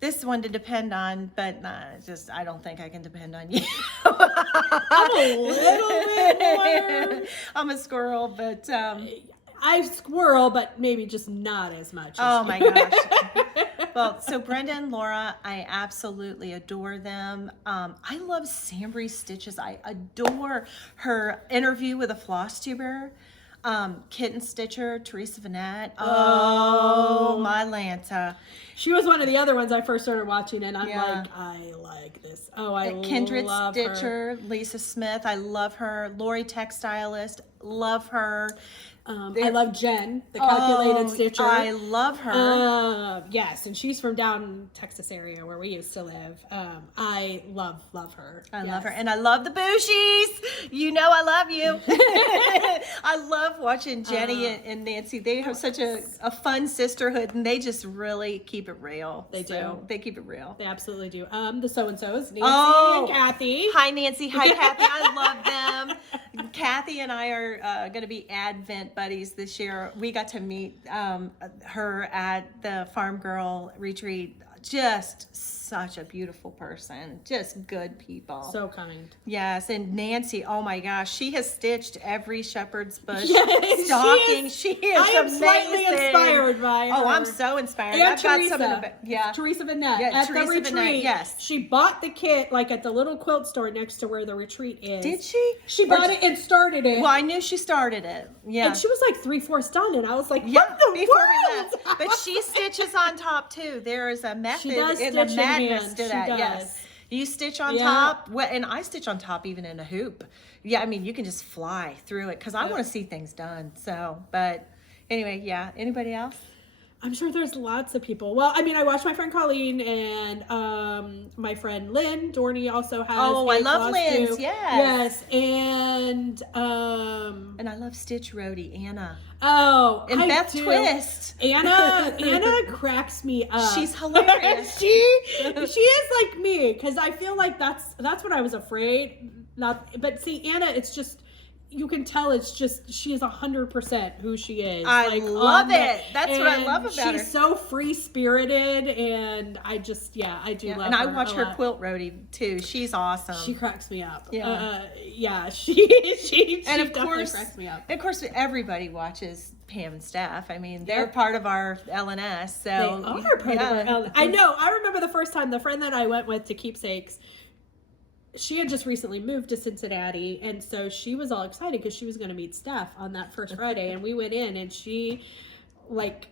this one to depend on, but I don't think I can depend on you. I'm a little bit more. I'm a squirrel, but I squirrel, but maybe just not as much. Oh my gosh. Well, so Brenda and Laura, I absolutely adore them. I love Sambry's stitches. I adore her interview with a Flosstuber. Kitten Stitcher, Teresa Vanette. Oh, my Lanta. She was one of the other ones I first started watching, and I'm Yeah. like, I like this. Oh, I Kindred love Stitcher, Lisa Smith. I love her. Lori Textilist. Love her. I love Jen, the calculated stitcher. I love her. Yes, and she's from down Texas area where we used to live. I love her. I love her. And I love the Bushies. You know I love you. I love watching Jenny and Nancy. They have such a fun sisterhood, and they just really keep it real. They do. They keep it real. They absolutely do. The so-and-sos, Nancy and Kathy. Hi, Nancy. Hi, Kathy. I love them. Kathy and I are going to be Advent buddies this year. We got to meet her at the Farm Girl retreat. Just such a beautiful person. Just good people. So kind. Yes, and Nancy, oh my gosh, she has stitched every shepherd's bush Yes, stocking. She is I am amazing. slightly inspired by her. Oh, I'm so inspired. And I've Teresa. got some of the Teresa Vanette. Yeah, at Teresa the retreat, Vanette, yes. She bought the kit like at the little quilt store next to where the retreat is. Did she? She bought it and started it. Well, I knew she started it. Yeah. And she was like 3/4 done, and I was like, Yeah, what the before world? we left. But she stitches on top too. There is a method does in the stitch in madness hand. to She that. does. Yes. You stitch on Yeah. top, and I stitch on top even in a hoop. Yeah, I mean, you can just fly through it because I want to see things done. So, but anyway, yeah. Anybody else? I'm sure there's lots of people. Well, I mean, I watched my friend Colleen and my friend Lynn Dorney also has. Oh, I love Flosstube. Lynn's, yes. Yes, and And I love Stitch Roadie, Anna. oh, And I Beth do. Twist. Anna cracks me up. She's hilarious. she is like me because I feel like that's what I was afraid. Not, but see, Anna, it's just. You can tell it's just she is 100% who she is. I love it. That's what I and love about her. She's so free spirited, and I just I do love her. And I watch a her lot. quilt roadie too. She's awesome. She cracks me up. Yeah. She and of definitely course, cracks me up. of course, everybody watches Pam and Steph. I mean, they're part of our LNS. So They are part of our element. I know. I remember the first time the friend that I went with to Keepsakes. She had just recently moved to Cincinnati, and so she was all excited because she was going to meet Steph on that first Friday. And we went in, and she like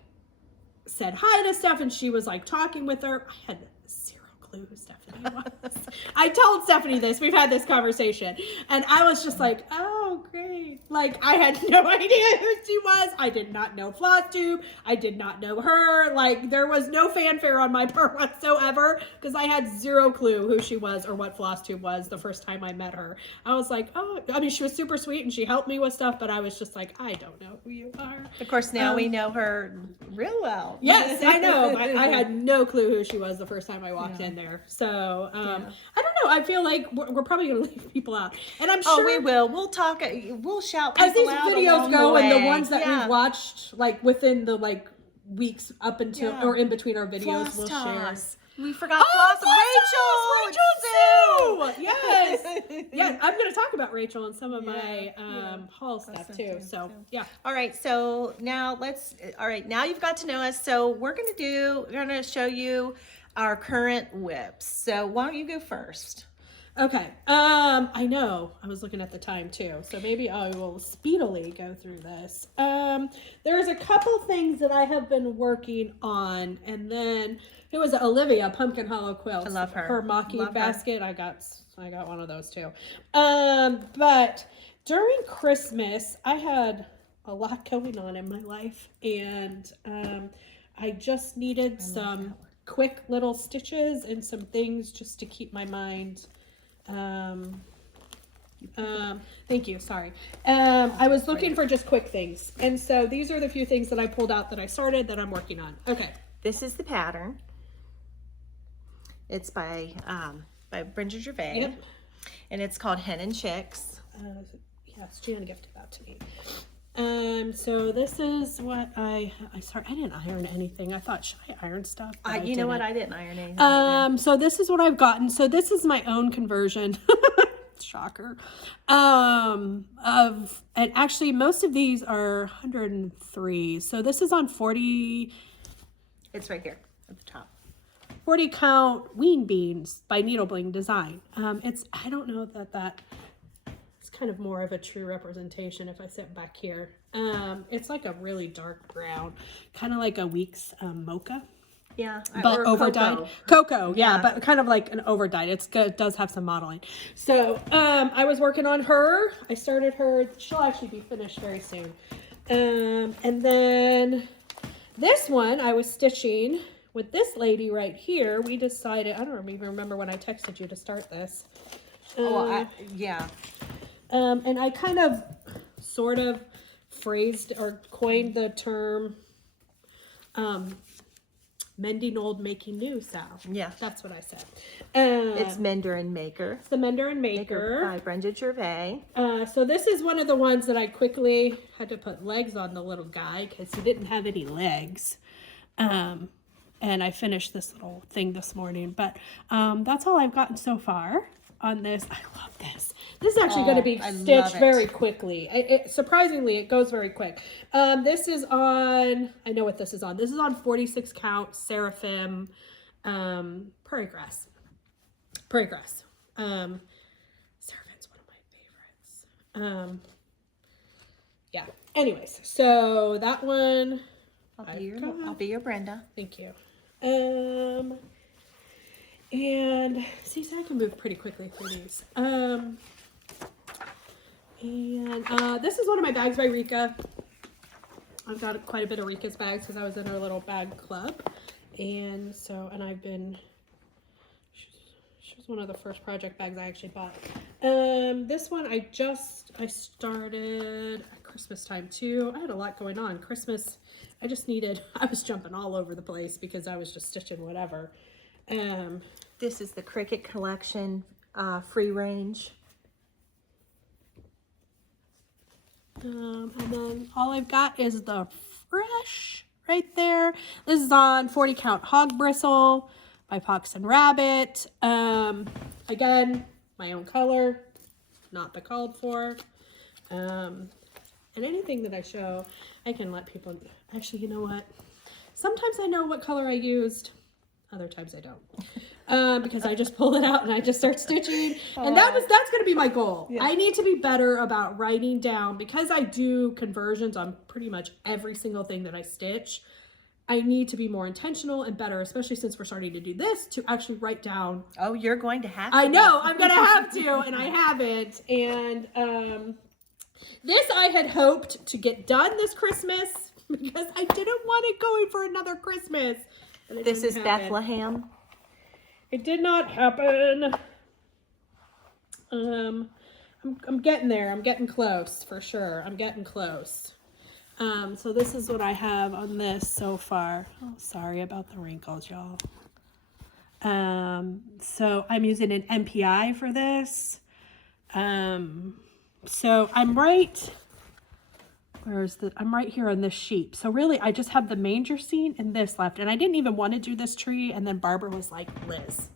said hi to Steph, and she was like talking with her. I had zero clue who Stephanie was. I told Stephanie this. We've had this conversation, and I was just like, "Oh, great!" Like I had no idea who she was. I did not know Flosstube. I did not know her. Like there was no fanfare on my part whatsoever because I had zero clue who she was or what Flosstube was the first time I met her. I was like, "Oh," I mean, she was super sweet and she helped me with stuff, but I was just like, "I don't know who you are." Of course, now we know her real well. Yes, I know. I had no clue who she was the first time I walked in there. So I don't know. I feel like we're probably going to leave people out, and I'm sure. Oh, we will. We'll talk. We'll shout As people these out videos along go, the and the way. ones that we've watched, like within the weeks up until or in between our videos, Floss we'll share. toss. We forgot Floss. Rachel, yes, yeah. I'm going to talk about Rachel and some of my haul stuff too. So yeah. All right. So now now you've got to know us. So we're going to show you our current whips. So why don't you go first? Okay. I know. I was looking at the time too, so maybe I will speedily go through this. There's a couple things that I have been working on, and then who was it? Olivia, Pumpkin Hollow Quilts. I love her. Her mocking Love her. basket. I got one of those too. But during Christmas, I had a lot going on in my life, and I just needed some quick little stitches and some things just to keep my mind. Thank you. Sorry. I was looking for just quick things. And so these are the few things that I pulled out that I started that I'm working on. Okay. This is the pattern. It's by Brenda Gervais. Yep. And it's called Hen and Chicks. Yes, Jan gifted that to me. So this is what I didn't iron anything. I thought, should I iron stuff? But You know what? I didn't iron anything either. So this is what I've gotten. So this is my own conversion. Shocker. And actually most of these are 103. So this is on 40. It's right here at the top. 40 count Ween Beans by Needle Bling Design. I don't know that it's kind of more of a true representation if I sit back here. It's like a really dark brown, kind of like a Weeks mocha. Yeah, But or overdyed. Cocoa, yeah, but kind of like an overdyed. It does have some modeling. So I was working on her. I started her. She'll actually be finished very soon. And then this one I was stitching with this lady right here. We decided, I don't even remember when I texted you to start this. Yeah. And I kind of sort of phrased or coined the term mending old, making new, Sal. Yeah. That's what I said. It's Mender and Maker. It's the Mender and Maker. By Brenda Gervais. So this is one of the ones that I quickly had to put legs on the little guy because he didn't have any legs. And I finished this little thing this morning. But that's all I've gotten so far on this. I love this. This is actually going to be stitched very quickly. Surprisingly, it goes very quick. This is on, I know what this is on. This is on 46 count Seraphim Prairie Grass. Prairie Grass. Seraphim's one of my favorites. Yeah. Anyways, so that one. I'll be your Brenda. Thank you. And see, so I can move pretty quickly through these. And this is one of my bags by Rika. I've got quite a bit of Rika's bags because I was in her little bag club. And so, and I've been, she was one of the first project bags I actually bought. This one I started at Christmas time too. I had a lot going on. Christmas, I was jumping all over the place because I was just stitching whatever. This is the Cricut Collection free range. And then all I've got is the Fresh right there. This is on 40 count Hog Bristle by Fox and Rabbit. Again, my own color, not the called for. And anything that I show, I can let people, actually, you know what? Sometimes I know what color I used. Other times I don't, because I just pull it out and I just start stitching. And that's going to be my goal. Yeah. I need to be better about writing down, because I do conversions on pretty much every single thing that I stitch. I need to be more intentional and better, especially since we're starting to do this, to actually write down. Oh, you're going to have to. I know, I'm going to have to, and I haven't. And this I had hoped to get done this Christmas because I didn't want it going for another Christmas. This is Bethlehem. It did not happen. I'm getting there. I'm getting close for sure. I'm getting close. So this is what I have on this so far. Oh, sorry about the wrinkles, y'all. So I'm using an MPI for this. So I'm right. I'm right here on this sheet. So really, I just have the manger scene and this left. And I didn't even want to do this tree. And then Barbara was like, Liz,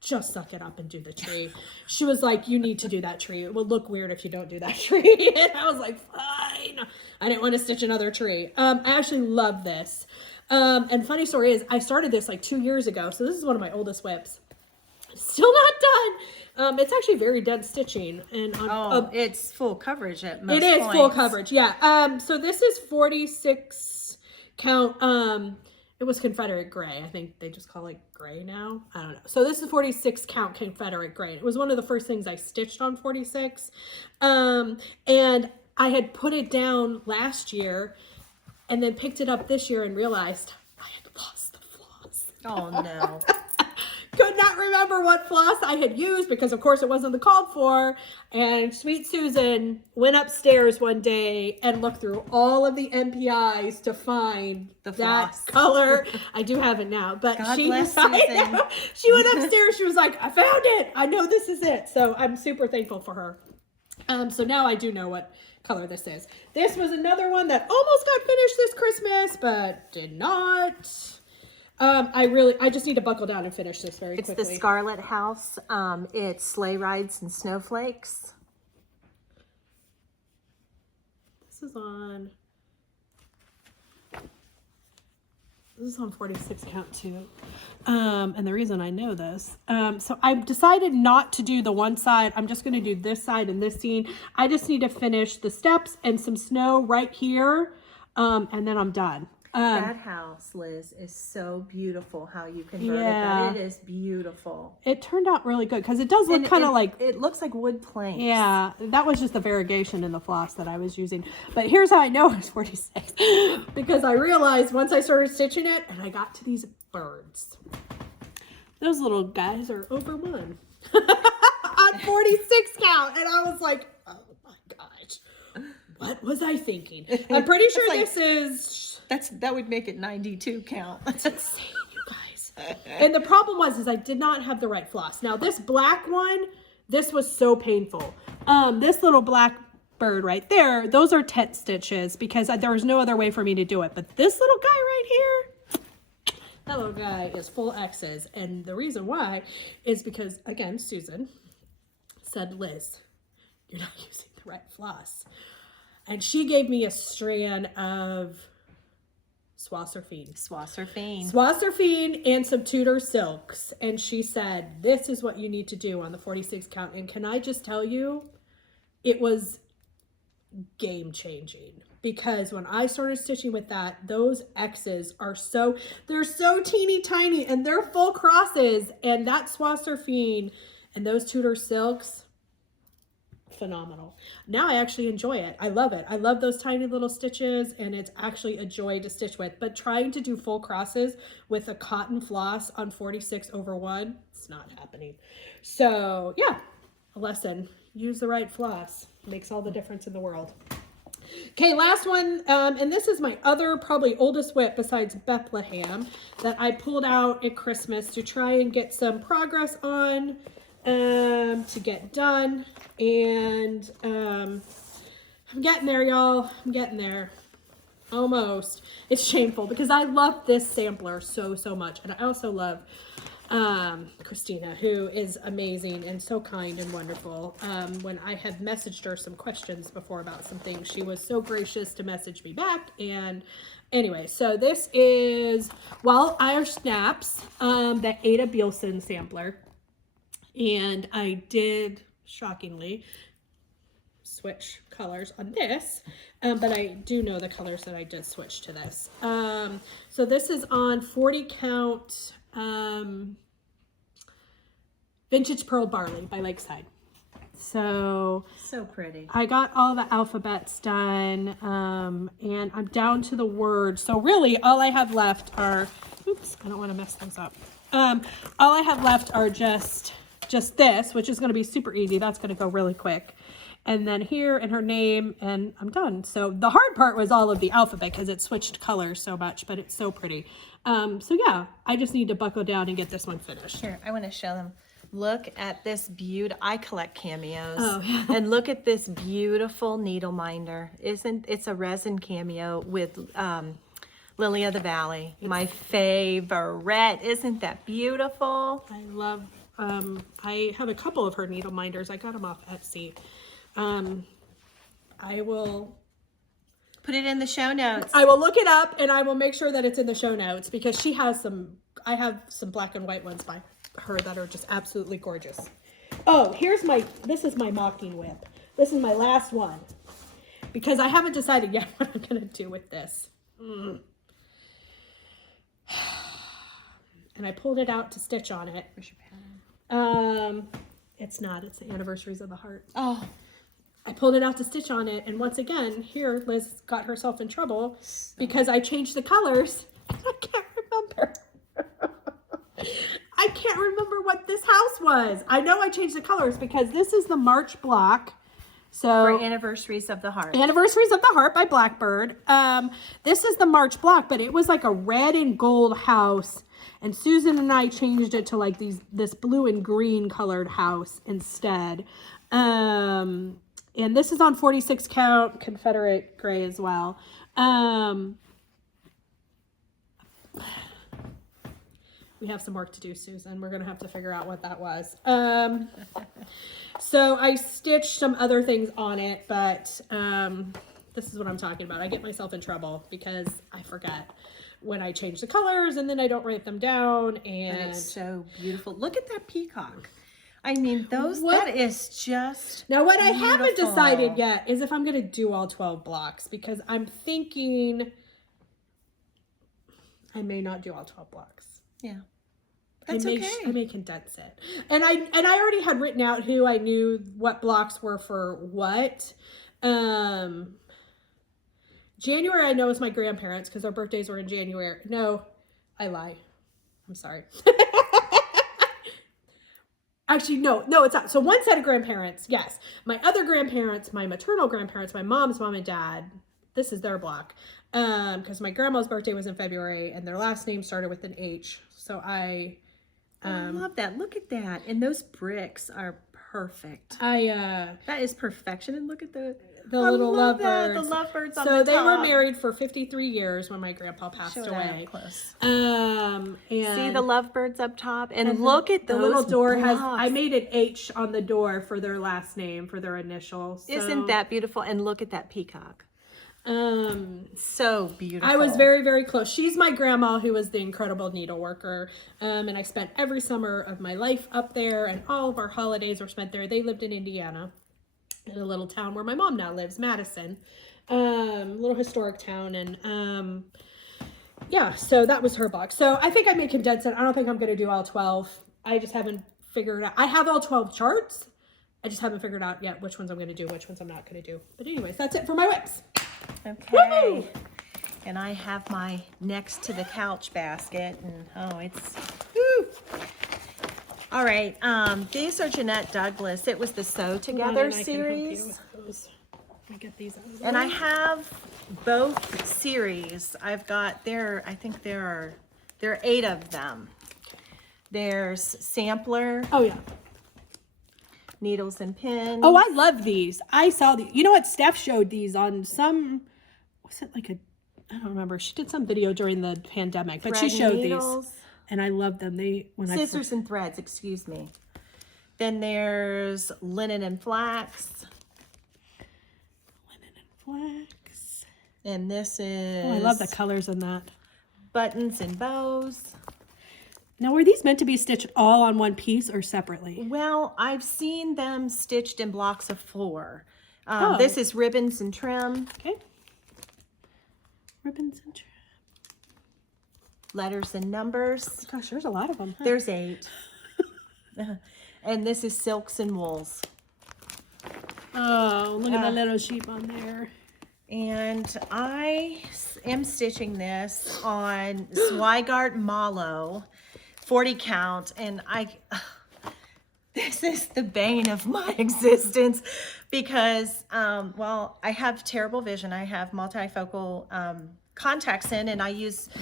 just suck it up and do the tree. She was like, you need to do that tree. It will look weird if you don't do that tree. And I was like, fine. I didn't want to stitch another tree. I actually love this. And funny story is, I started this like 2 years ago. So this is one of my oldest whips. Still not done. It's actually very dense stitching, and it's full coverage at most It is points. full coverage, yeah. So this is 46 count. It was Confederate gray. I think they just call it gray now. I don't know. So this is 46 count Confederate gray. It was one of the first things I stitched on 46, and I had put it down last year, and then picked it up this year and realized I had lost the floss. Oh no. Could not remember what floss I had used because, of course, it wasn't the called for. And sweet Susan went upstairs one day and looked through all of the MPIs to find that color. I do have it now, but God she bless Susan. She went upstairs. She was like, I found it. I know this is it. So I'm super thankful for her. So now I do know what color this is. This was another one that almost got finished this Christmas, but did not. I just need to buckle down and finish this very quickly. It's the Scarlet House. It's Sleigh Rides and Snowflakes. This is on This is on 46 count too. And the reason I know this, so I decided not to do the one side. I'm just going to do this side and this seam. I just need to finish the steps and some snow right here. And then I'm done. That house, Liz, is so beautiful how you converted that. It is beautiful. It turned out really good because it does look kind of like... It looks like wood planks. Yeah, that was just the variegation in the floss that I was using. But here's how I know it's 46. Because I realized once I started stitching it and I got to these birds. Those little guys are over 1. On 46 count. And I was like, oh my gosh. What was I thinking? I'm pretty sure this is... That would make it 92 count. That's insane, you guys. And the problem was I did not have the right floss. Now this black one, this was so painful. This little black bird right there, those are tent stitches because there was no other way for me to do it. But this little guy right here, that little guy is full X's. And the reason why is because, again, Susan said, Liz, you're not using the right floss. And she gave me a strand of Swasserfine and some Tudor silks. And she said, this is what you need to do on the 46 count. And can I just tell you, it was game changing. Because when I started stitching with that, those X's are they're so teeny tiny and they're full crosses. And that Swasserfine and those Tudor silks, phenomenal. Now I actually enjoy it. I love it. I love those tiny little stitches and it's actually a joy to stitch with. But trying to do full crosses with a cotton floss on 46/1, it's not happening. So yeah, a lesson. Use the right floss. Makes all the difference in the world. Okay, last one. And this is my other probably oldest whip besides Bethlehem that I pulled out at Christmas to try and get some progress on. To get done, and I'm getting there, y'all. I'm getting there, almost. It's shameful because I love this sampler so much, and I also love Christina, who is amazing and so kind and wonderful. When I had messaged her some questions before about some things, she was so gracious to message me back. And anyway, so this is Wild Irish Snaps, the Ada Bielsen sampler. And I did, shockingly, switch colors on this, but I do know the colors that I did switch to this. So this is on 40 count Vintage Pearl Barley by Lakeside. So pretty. I got all the alphabets done, and I'm down to the word. So really all I have left are, oops, I don't want to mess those up. All I have left are just this, which is going to be super easy. That's going to go really quick. And then here and her name, and I'm done. So the hard part was all of the alphabet because it switched colors so much, but it's so pretty. So yeah, I just need to buckle down and get this one finished. Here, I want to show them. Look at this I collect cameos. Oh, yeah. And look at this beautiful needle minder. It's a resin cameo with Lily of the Valley. My favorite. Isn't that beautiful? I love I have a couple of her needle minders. I got them off Etsy. I will put it in the show notes. I will look it up and I will make sure that it's in the show notes because she has I have some black and white ones by her that are just absolutely gorgeous. Oh, this is my mocking whip. This is my last one because I haven't decided yet what I'm going to do with this. And I pulled it out to stitch on it. Where's your pattern? It's the Anniversaries of the Heart. Oh, I pulled it out to stitch on it, and once again, here Liz got herself in trouble because I changed the colors. I can't remember. I can't remember what this house was. I know I changed the colors because this is the March block. So for Anniversaries of the Heart. Anniversaries of the Heart by Blackbird. This is the March block, but it was like a red and gold house. And Susan and I changed it to like this blue and green colored house instead. And this is on 46 count Confederate gray as well. We have some work to do, Susan. We're going to have to figure out what that was. So I stitched some other things on it, but this is what I'm talking about. I get myself in trouble because I forget. when I change the colors, and then I don't write them down. And But it's so beautiful. Look at that peacock. I mean, that is just now what I haven't beautiful. decided yet is if I'm going to do all 12 blocks, because I'm thinking I may not do all 12 blocks. Yeah. That's okay. I may condense it. And I already had written out who I knew what blocks were for what. January I know is my grandparents because their birthdays were in January. No, I lie. I'm sorry. Actually, no, it's not. So one set of grandparents, yes. My other grandparents, my maternal grandparents, my mom's mom and dad, this is their block. Because my grandma's birthday was in February and their last name started with an H. So I love that. Look at that. And those bricks are perfect. that is perfection. And look at the little lovebirds. The lovebirds on so the they top. were married for 53 years when my grandpa passed Show that away. up close. And see the lovebirds up top, and look at the those little door blocks. I made an H on the door for their last name, for their initials. So, Isn't that beautiful? And look at that peacock. So beautiful. I was very, very close. She's my grandma who was the incredible needleworker. And I spent every summer of my life up there, and all of our holidays were spent there. They lived in Indiana, in a little town where my mom now lives, Madison. Little historic town. And yeah, so that was her box. So I think I may condense it. I don't think I'm going to do all 12. I just haven't figured out. I have all 12 charts. I just haven't figured out yet which ones I'm going to do, which ones I'm not going to do. But anyways, that's it for my whips. Okay. Woo! And I have my next to the couch basket, and it's woo. All right. These are Jeanette Douglas. It was the Sew Together series. Let me get these out of the And way. I have both series. I've got I think there are 8 of them. There's Sampler, Oh, yeah. Needles and Pins. Oh, I love these. I saw these. You know what? Steph showed these on some, was it like I don't remember. She did some video during the pandemic, but she showed these. And I love them. Scissors and threads, excuse me. Then there's Linen and Flax. Flax. And this is... Oh, I love the colors in that. Buttons and Bows. Now, were these meant to be stitched all on one piece or separately? Well, I've seen them stitched in blocks of 4. Oh. This is Ribbons and Trim. Okay. Ribbons and trim. Letters and Numbers. Gosh, there's a lot of them. Huh? There's 8. And this is Silks and Wools. Oh, look at the little sheep on there. And I am stitching this on Zweigart Mallow 40 count, and this is the bane of my existence because well, I have terrible vision. I have multifocal contacts in, and I use It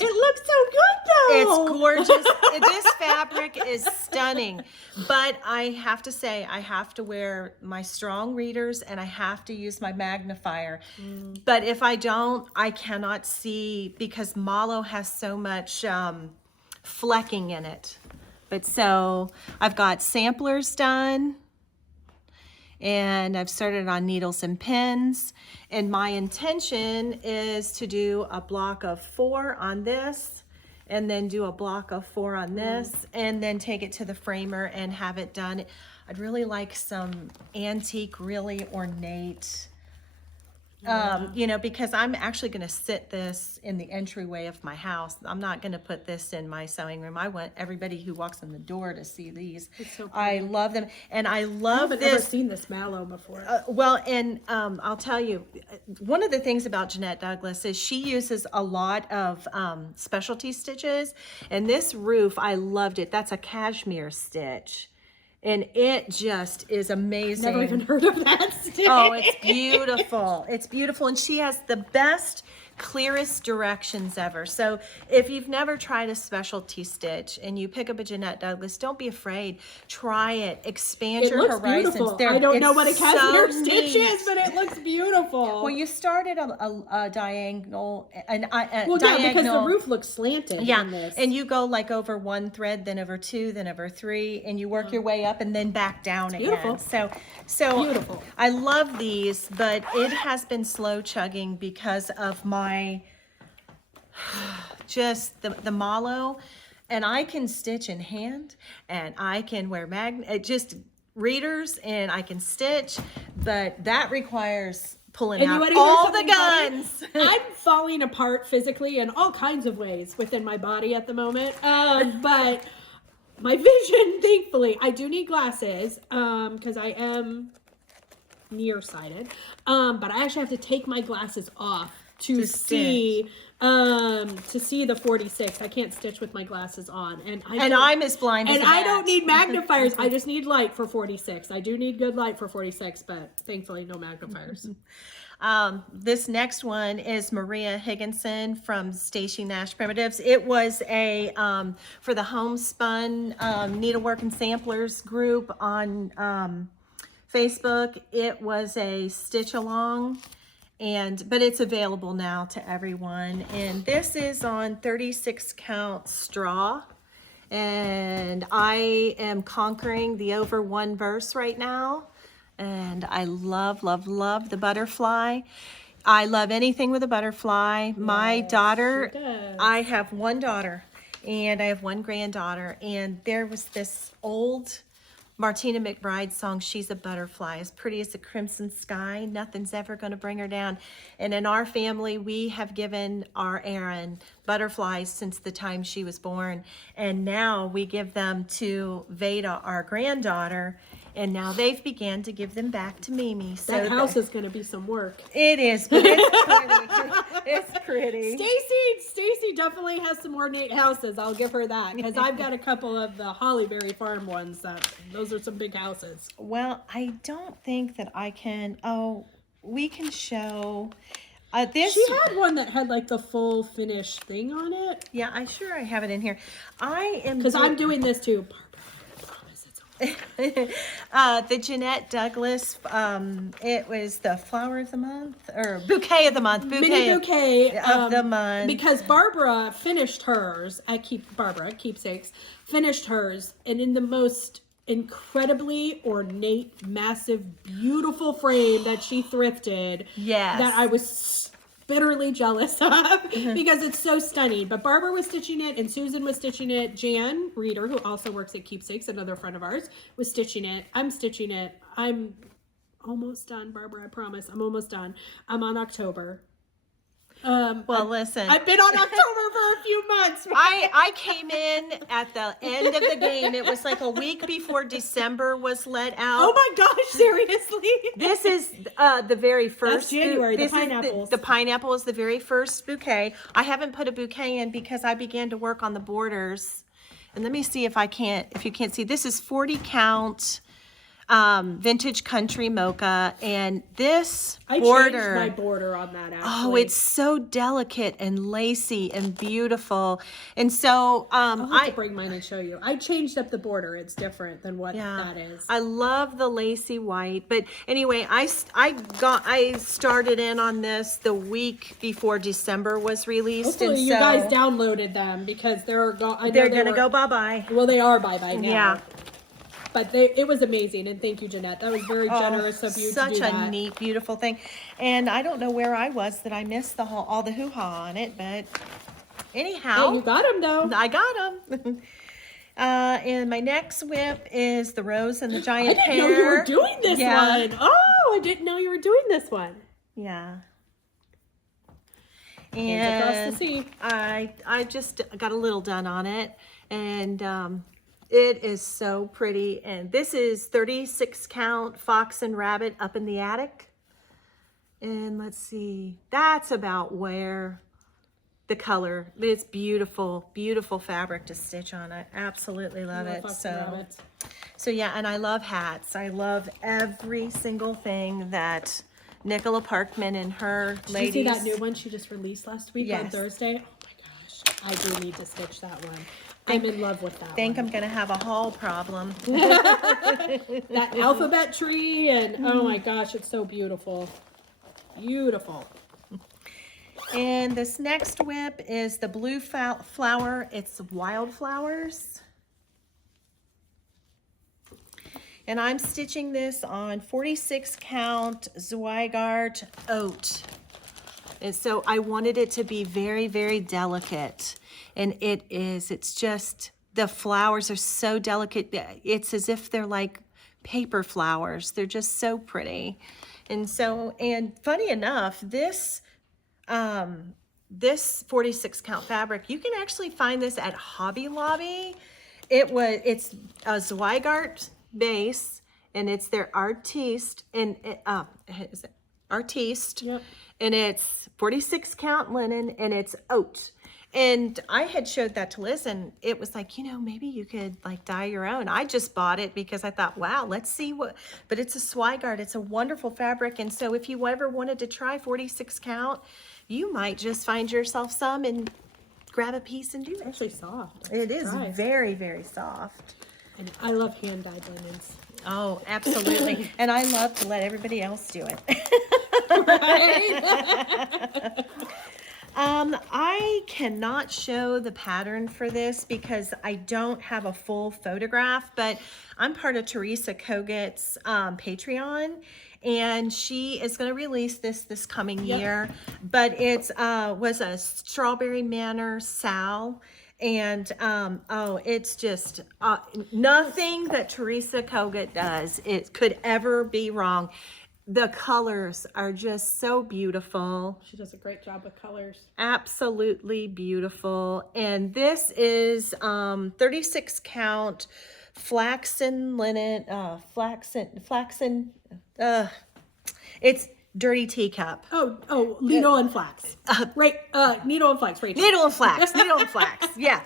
looks so good though. it's gorgeous. This fabric is stunning, but I have to say I have to wear my strong readers and I have to use my magnifier. But if I don't, I cannot see because Mallow has so much flecking in it. But so I've got samplers done, and I've started on Needles and Pins, and my intention is to do a block of 4 on this, and then do a block of 4 on this, and then take it to the framer and have it done. I'd really like some antique, really ornate, you know, because I'm actually going to sit this in the entryway of my house. I'm not going to put this in my sewing room. I want everybody who walks in the door to see these. So I love them, and I love I haven't ever this. seen this mallow before. Well, and I'll tell you, one of the things about Jeanette Douglas is she uses a lot of specialty stitches, and this roof, I loved it. That's a cashmere stitch, and it just is amazing. Never even heard of that stitch. Oh, it's beautiful. It's beautiful, and she has the best, clearest directions ever. So if you've never tried a specialty stitch and you pick up a Jeanette Douglas, don't be afraid. Try it. Expand It your looks horizons. beautiful. I don't know what a It's cashmere so stitch neat. is, but it looks beautiful. Well, you started a diagonal, yeah, because the roof looks slanted. yeah, on this. and you go like over 1 thread, then over 2, then over 3, and you work your way up and then back down again. beautiful. So Beautiful. I love these, but it has been slow chugging because of my just the mallow, and I can stitch in hand, and I can wear just readers, and I can stitch, but that requires pulling And you out wanna hear all the something funny? guns. I'm falling apart physically in all kinds of ways within my body at the moment. But my vision, thankfully, I do need glasses because I am nearsighted. But I actually have to take my glasses off to see the 46. I can't stitch with my glasses on, and I'm as blind as and a I bat. don't need magnifiers. I just need light for 46. I do need good light for 46, but thankfully no magnifiers. This next one is Maria Higginson from Stacy Nash Primitives. It was a for the homespun needlework and samplers group on Facebook. It was a stitch along, but it's available now to everyone. And this is on 36 count straw. And I am conquering the over one verse right now. And I love, love, love the butterfly. I love anything with a butterfly. My daughter, she does. I have one daughter and I have one granddaughter. And there was this old Martina McBride song, She's a Butterfly, as pretty as the crimson sky. Nothing's ever going to bring her down. And in our family, we have given our Erin butterflies since the time she was born. And now we give them to Veda, our granddaughter. And now they've began to give them back to Mimi. So That house is going to be some work. It is, but it's pretty. It's pretty. Stacy definitely has some ornate houses. I'll give her that because I've got a couple of the Hollyberry Farm ones. Those are some big houses. Well, I don't think that I can. Oh, we can show this. She had one that had like the full finished thing on it. Yeah, I have it in here. I am Because I'm doing this too. the Jeanette Douglas, it was the flower of the month or bouquet of the month, Mini bouquet of the month. Because Barbara finished hers at Keepsakes, finished hers, and in the most incredibly ornate, massive, beautiful frame that she thrifted. Yes. That I was bitterly jealous of because it's so stunning. But Barbara was stitching it and Susan was stitching it. Jan Reeder, who also works at Keepsakes, another friend of ours, was stitching it. I'm stitching it. I'm almost done, Barbara. I promise. I'm almost done. I'm on October. Well, listen. I've been on October for a few months. I came in at the end of the game. It was like a week before December was let out. Oh my gosh, seriously? This is the very first. That's January, the this is pineapples. The pineapple is the very first bouquet. I haven't put a bouquet in because I began to work on the borders. And let me see if you can't see. This is 40 count vintage country mocha, and this border, I changed my border on that actually. oh, it's so delicate and lacy and beautiful. And so I'll have to bring mine and show you. I changed up the border. It's different than what that is. I love the lacy white. But anyway, I started in on this the week before December was released. Hopefully and you so guys downloaded them because they're going to go bye-bye. Well, they are bye-bye now. Yeah. But it was amazing, and thank you, Jeanette. That was very generous of you to do that. Such a neat, beautiful thing. And I don't know where I was that I missed all the hoo-ha on it, but anyhow. Oh, you got them, though. I got them. And my next whip is the Rose and the Giant Pear. I didn't know you were doing this one. Oh, I didn't know you were doing this one. Yeah. Hands across And the sea. I just got a little done on it, and it is so pretty. And this is 36 count Fox and Rabbit Up in the Attic. And let's see, that's about where the color, it's beautiful, beautiful fabric to stitch on. I absolutely love it. Fox and Rabbit. So yeah, and I love hats. I love every single thing that Nicola Parkman and her ladies. Did you see that new one she just released last week on Yes. Thursday? Oh my gosh, I do need to stitch that one. I'm in love with that I think one. I'm gonna have a haul problem. That alphabet tree and oh my gosh, it's so beautiful. Beautiful. And this next whip is the blue flower. It's wildflowers. And I'm stitching this on 46 count Zweigart Oat. And so I wanted it to be very, very delicate. And it is. It's just, the flowers are so delicate. It's as if they're like paper flowers. They're just so pretty. And so, and funny enough, this 46 count fabric, you can actually find this at Hobby Lobby. It's a Zweigart base, and it's their Artiste, and is it Artiste? Yep. And it's 46 count linen, and it's oat. And I had showed that to Liz, and it was like, you know, maybe you could like dye your own. I just bought it because I thought, wow, let's see what, but it's a Zweigart. It's a wonderful fabric. And so if you ever wanted to try 46 count, you might just find yourself some and grab a piece and do It's it. actually soft. It is Surprised. very, very soft. And I love hand dyed linens. Oh, absolutely. And I love to let everybody else do it. I cannot show the pattern for this because I don't have a full photograph, but I'm part of Teresa Koget's Patreon, and she is going to release this coming year. But it's was a Strawberry Manor Sal. And it's just nothing that Teresa Koget does, it could ever be wrong. The colors are just so beautiful. She does a great job with colors. Absolutely beautiful. And this is 36 count flaxen linen, it's dirty teacup. Oh, needle and flax. Right, needle and flax, right. Needle and flax, needle and flax. Yeah,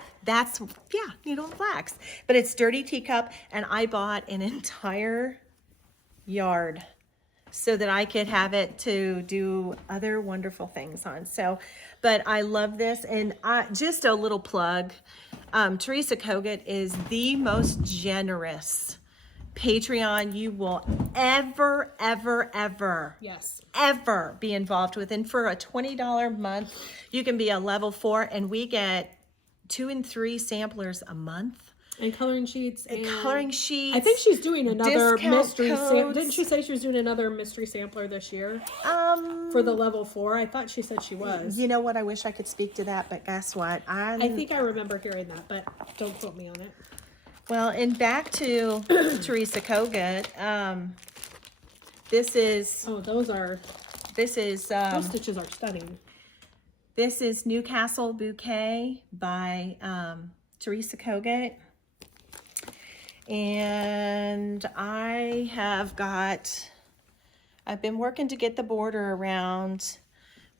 needle and flax. But it's dirty teacup, and I bought an entire yard so that I could have it to do other wonderful things on. So, but I love this, and just a little plug. Teresa Koget is the most generous Patreon you will ever Yes. ever be involved with. And for a $20 a month, you can be a level 4, and we get 2 and 3 samplers a month. And coloring sheets. And coloring sheets. I think she's doing another discount mystery codes. Didn't she say she was doing another mystery sampler this year? For the level 4? I thought she said she was. You know what? I wish I could speak to that, but guess what? I think I remember hearing that, but don't quote me on it. Well, and back to Teresa Koget. This is Oh, those stitches are stunning. This is Newcastle Bouquet by Teresa Koget. And I've been working to get the border around,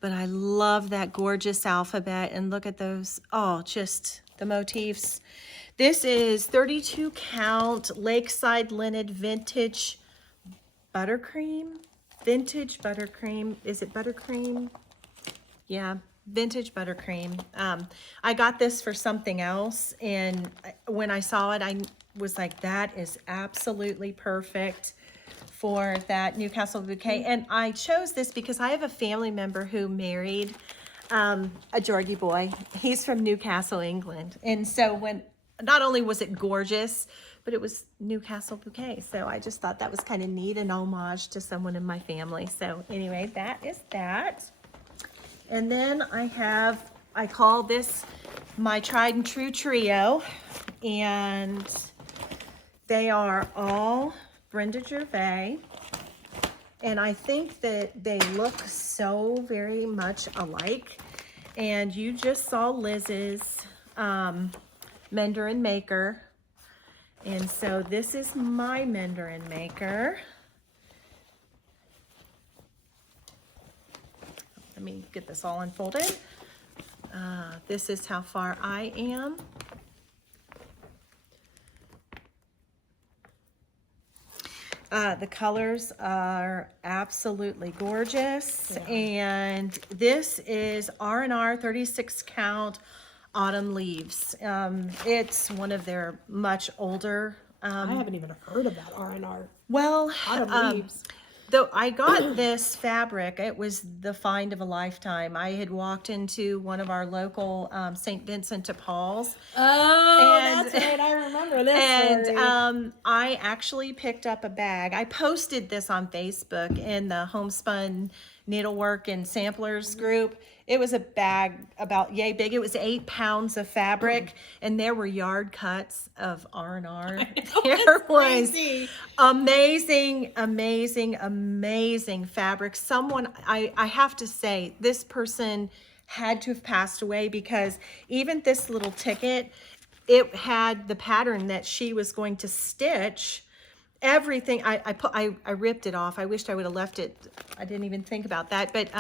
but I love that gorgeous alphabet, and look at those, just the motifs. This is 32 count Lakeside Linen Vintage Buttercream. Vintage Buttercream. Is it Buttercream? Yeah, Vintage Buttercream. I got this for something else, and when I saw it, I was like, that is absolutely perfect for that Newcastle Bouquet. And I chose this because I have a family member who married a Georgie boy. He's from Newcastle, England. And so not only was it gorgeous, but it was Newcastle Bouquet. So I just thought that was kind of neat, an homage to someone in my family. So anyway, that is that. And then I call this my tried and true trio, and they are all Brenda Gervais. And I think that they look so very much alike. And you just saw Liz's Mender and Maker. And so this is my Mender and Maker. Let me get this all unfolded. This is how far I am. The colors are absolutely gorgeous. Yeah. And this is R&R 36 count Autumn Leaves. It's one of their much older. I haven't even heard of that R&R. Well, Autumn Leaves. Though I got this fabric, it was the find of a lifetime. I had walked into one of our local St. Vincent de Paul's. Oh, that's right. I remember this. And I actually picked up a bag. I posted this on Facebook in the Homespun needlework and samplers group. It was a bag about yay big. It was 8 pounds of fabric, and there were yard cuts of R&R. There was amazing, amazing, amazing fabric. Someone, I have to say, this person had to have passed away, because even this little ticket, it had the pattern that she was going to stitch. Everything I ripped it off. I wished I would have left it. I didn't even think about that, but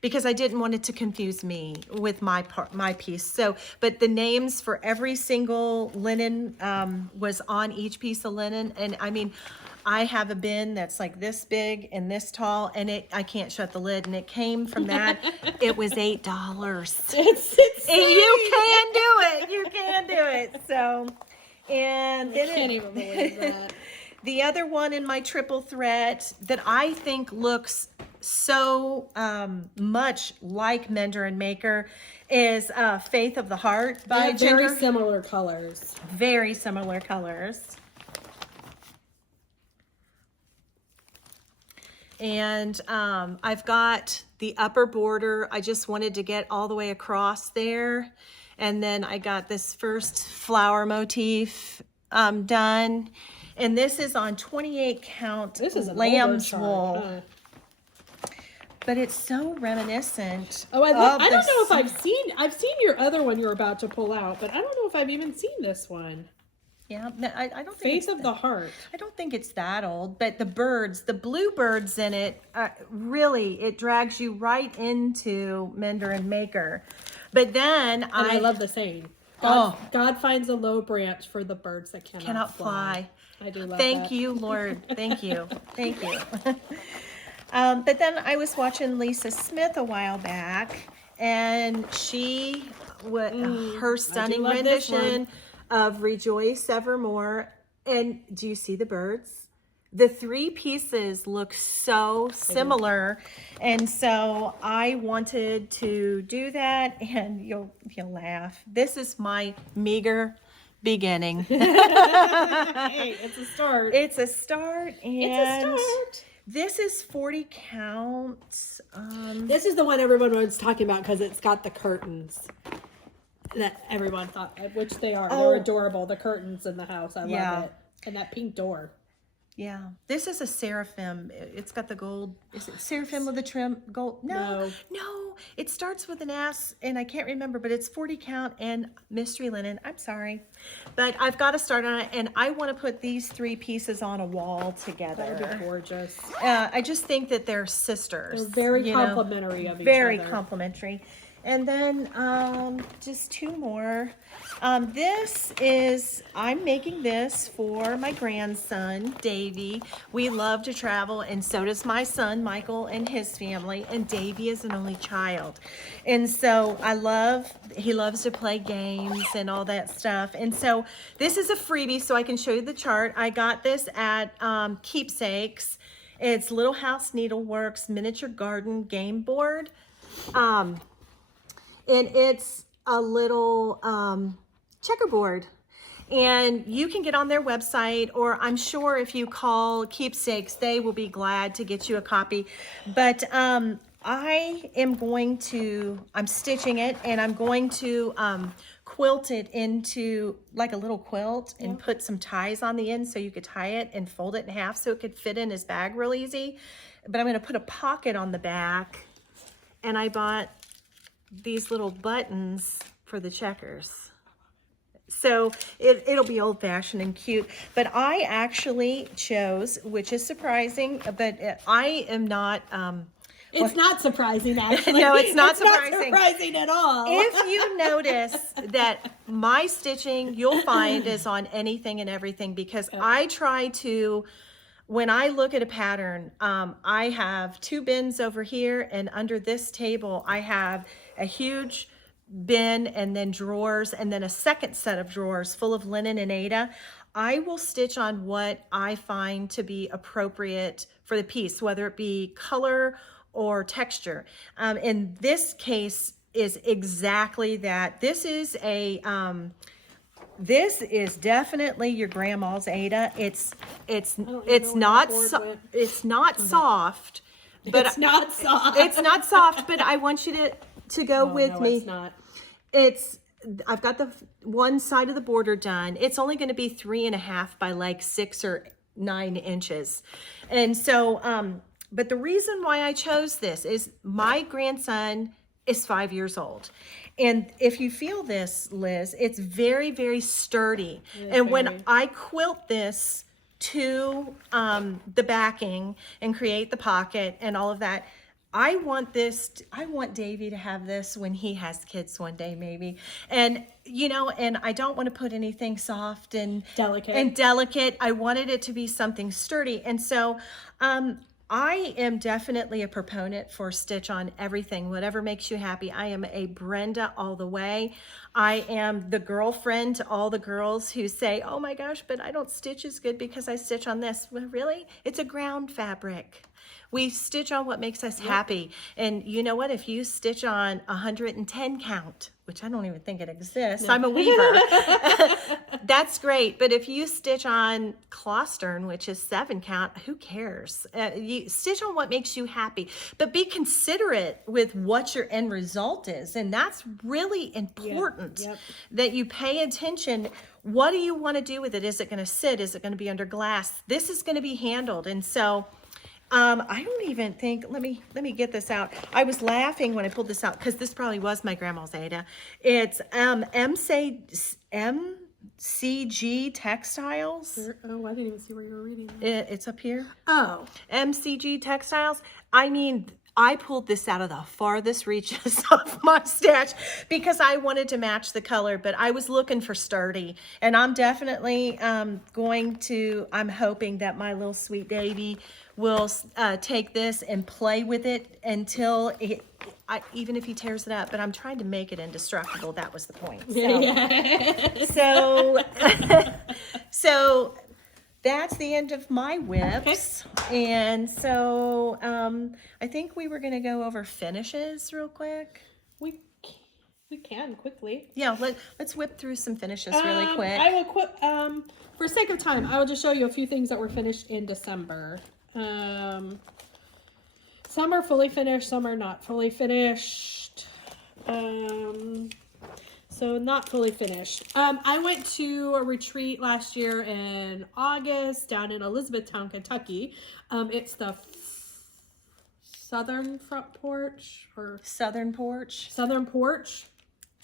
because I didn't want it to confuse me with my piece. So, but the names for every single linen was on each piece of linen, and I mean, I have a bin that's like this big and this tall, and I can't shut the lid, and it came from that. It was $8. It's insane. And you can do it. You can do it. So, and I can't even believe that. The other one in my triple threat that I think looks so much like Mender and Maker is Faith of the Heart by Ginger. Very similar colors. Very similar colors. And I've got the upper border. I just wanted to get all the way across there. And then I got this first flower motif done. And this is on 28 count This is an lamb's older wool. chart, huh? But it's so reminiscent. Oh, I don't know if this. I've seen your other one you're about to pull out, but I don't know if I've even seen this one. Yeah, no, I don't think Faith it's of the Heart. I don't think it's that old, but the birds, the blue birds in it, really, it drags you right into Mender and Maker. But then And I love the saying. God finds a low branch for the birds that cannot fly. I do love that. Thank you, Lord. Thank you. Thank you. But then I was watching Lisa Smith a while back, and she, her stunning love this rendition of Rejoice Evermore. And do you see the birds? The 3 pieces look so similar, and so I wanted to do that. And you'll laugh. This is my meager beginning. Hey, it's a start. It's a start, and It's a start. this is 40 counts. This is the one everyone was talking about because it's got the curtains that everyone thought, which they are. Oh. They're adorable. The curtains in the house. I Yeah. love it. And that pink door. Yeah, this is a seraphim. It's got the gold. Is it seraphim with the trim gold? No, it starts with an S, and I can't remember, but it's 40 count and mystery linen. I'm sorry, but I've got to start on it, and I want to put these 3 pieces on a wall together. That would be gorgeous. I just think that they're sisters. They're very you know, complimentary of each very other. complimentary. And then just 2 more. This is, I'm making this for my grandson, Davy. We love to travel, and so does my son, Michael, and his family. And Davy is an only child. And so he loves to play games and all that stuff. And so this is a freebie, so I can show you the chart. I got this at Keepsakes. It's Little House Needleworks Miniature Garden Game Board. And it's a little checkerboard. And you can get on their website, or I'm sure if you call Keepsakes, they will be glad to get you a copy. But I'm stitching it, and I'm going to quilt it into like a little quilt and put some ties on the end so you could tie it and fold it in half so it could fit in his bag real easy. But I'm going to put a pocket on the back, and I bought these little buttons for the checkers. So it'll be old-fashioned and cute. But I actually chose, which is surprising, but I am not... It's not surprising, actually. No, it's not Not surprising at all. If you notice that my stitching, you'll find, is on anything and everything, because I try to... When I look at a pattern, I have 2 bins over here, and under this table, I have a huge bin and then drawers, and then a second set of drawers full of linen and Aida. I will stitch on what I find to be appropriate for the piece, whether it be color or texture. In this case is exactly that. This is definitely your grandma's Aida. It's not soft, but it's not soft. It's not soft, but I want you to go with me. It's not. I've got the one side of the border done. It's only going to be 3.5 by like 6 or 9 inches. And so, but the reason why I chose this is my grandson is 5 years old. And if you feel this, Liz, it's very, very sturdy. And when I quilt this to the backing and create the pocket and all of that, I want Davey to have this when he has kids one day, maybe. And, you know, and I don't want to put anything soft and delicate. I wanted it to be something sturdy. And so, I am definitely a proponent for stitch on everything, whatever makes you happy. I am a Brenda all the way. I am the girlfriend to all the girls who say, oh my gosh, but I don't stitch as good because I stitch on this. Well, really? It's a ground fabric. We stitch on what makes us happy. And you know what? If you stitch on 110 count, which I don't even think it exists, I'm a weaver, that's great. But if you stitch on Clostern, which is 7 count, who cares? You stitch on what makes you happy, but be considerate with what your end result is. And that's really important that you pay attention. What do you want to do with it? Is it going to sit? Is it going to be under glass? This is going to be handled. And so, I don't even think, let me get this out. I was laughing when I pulled this out because this probably was my grandma's Ada. It's MCG Textiles. Oh, I didn't even see where you were reading. It's up here. Oh. MCG Textiles. I mean, I pulled this out of the farthest reaches of my stash because I wanted to match the color, but I was looking for sturdy. And I'm definitely I'm hoping that my little sweet Davy will take this and play with it until even if he tears it up, but I'm trying to make it indestructible. That was the point. So that's the end of my whips. Okay. And so I think we were going to go over finishes real quick. We can quickly. Yeah, let's whip through some finishes really quick. I will for sake of time, I will just show you a few things that were finished in December. Some are fully finished, some are not fully finished. So not fully finished. I went to a retreat last year in August down in Elizabethtown, Kentucky. It's the Southern Porch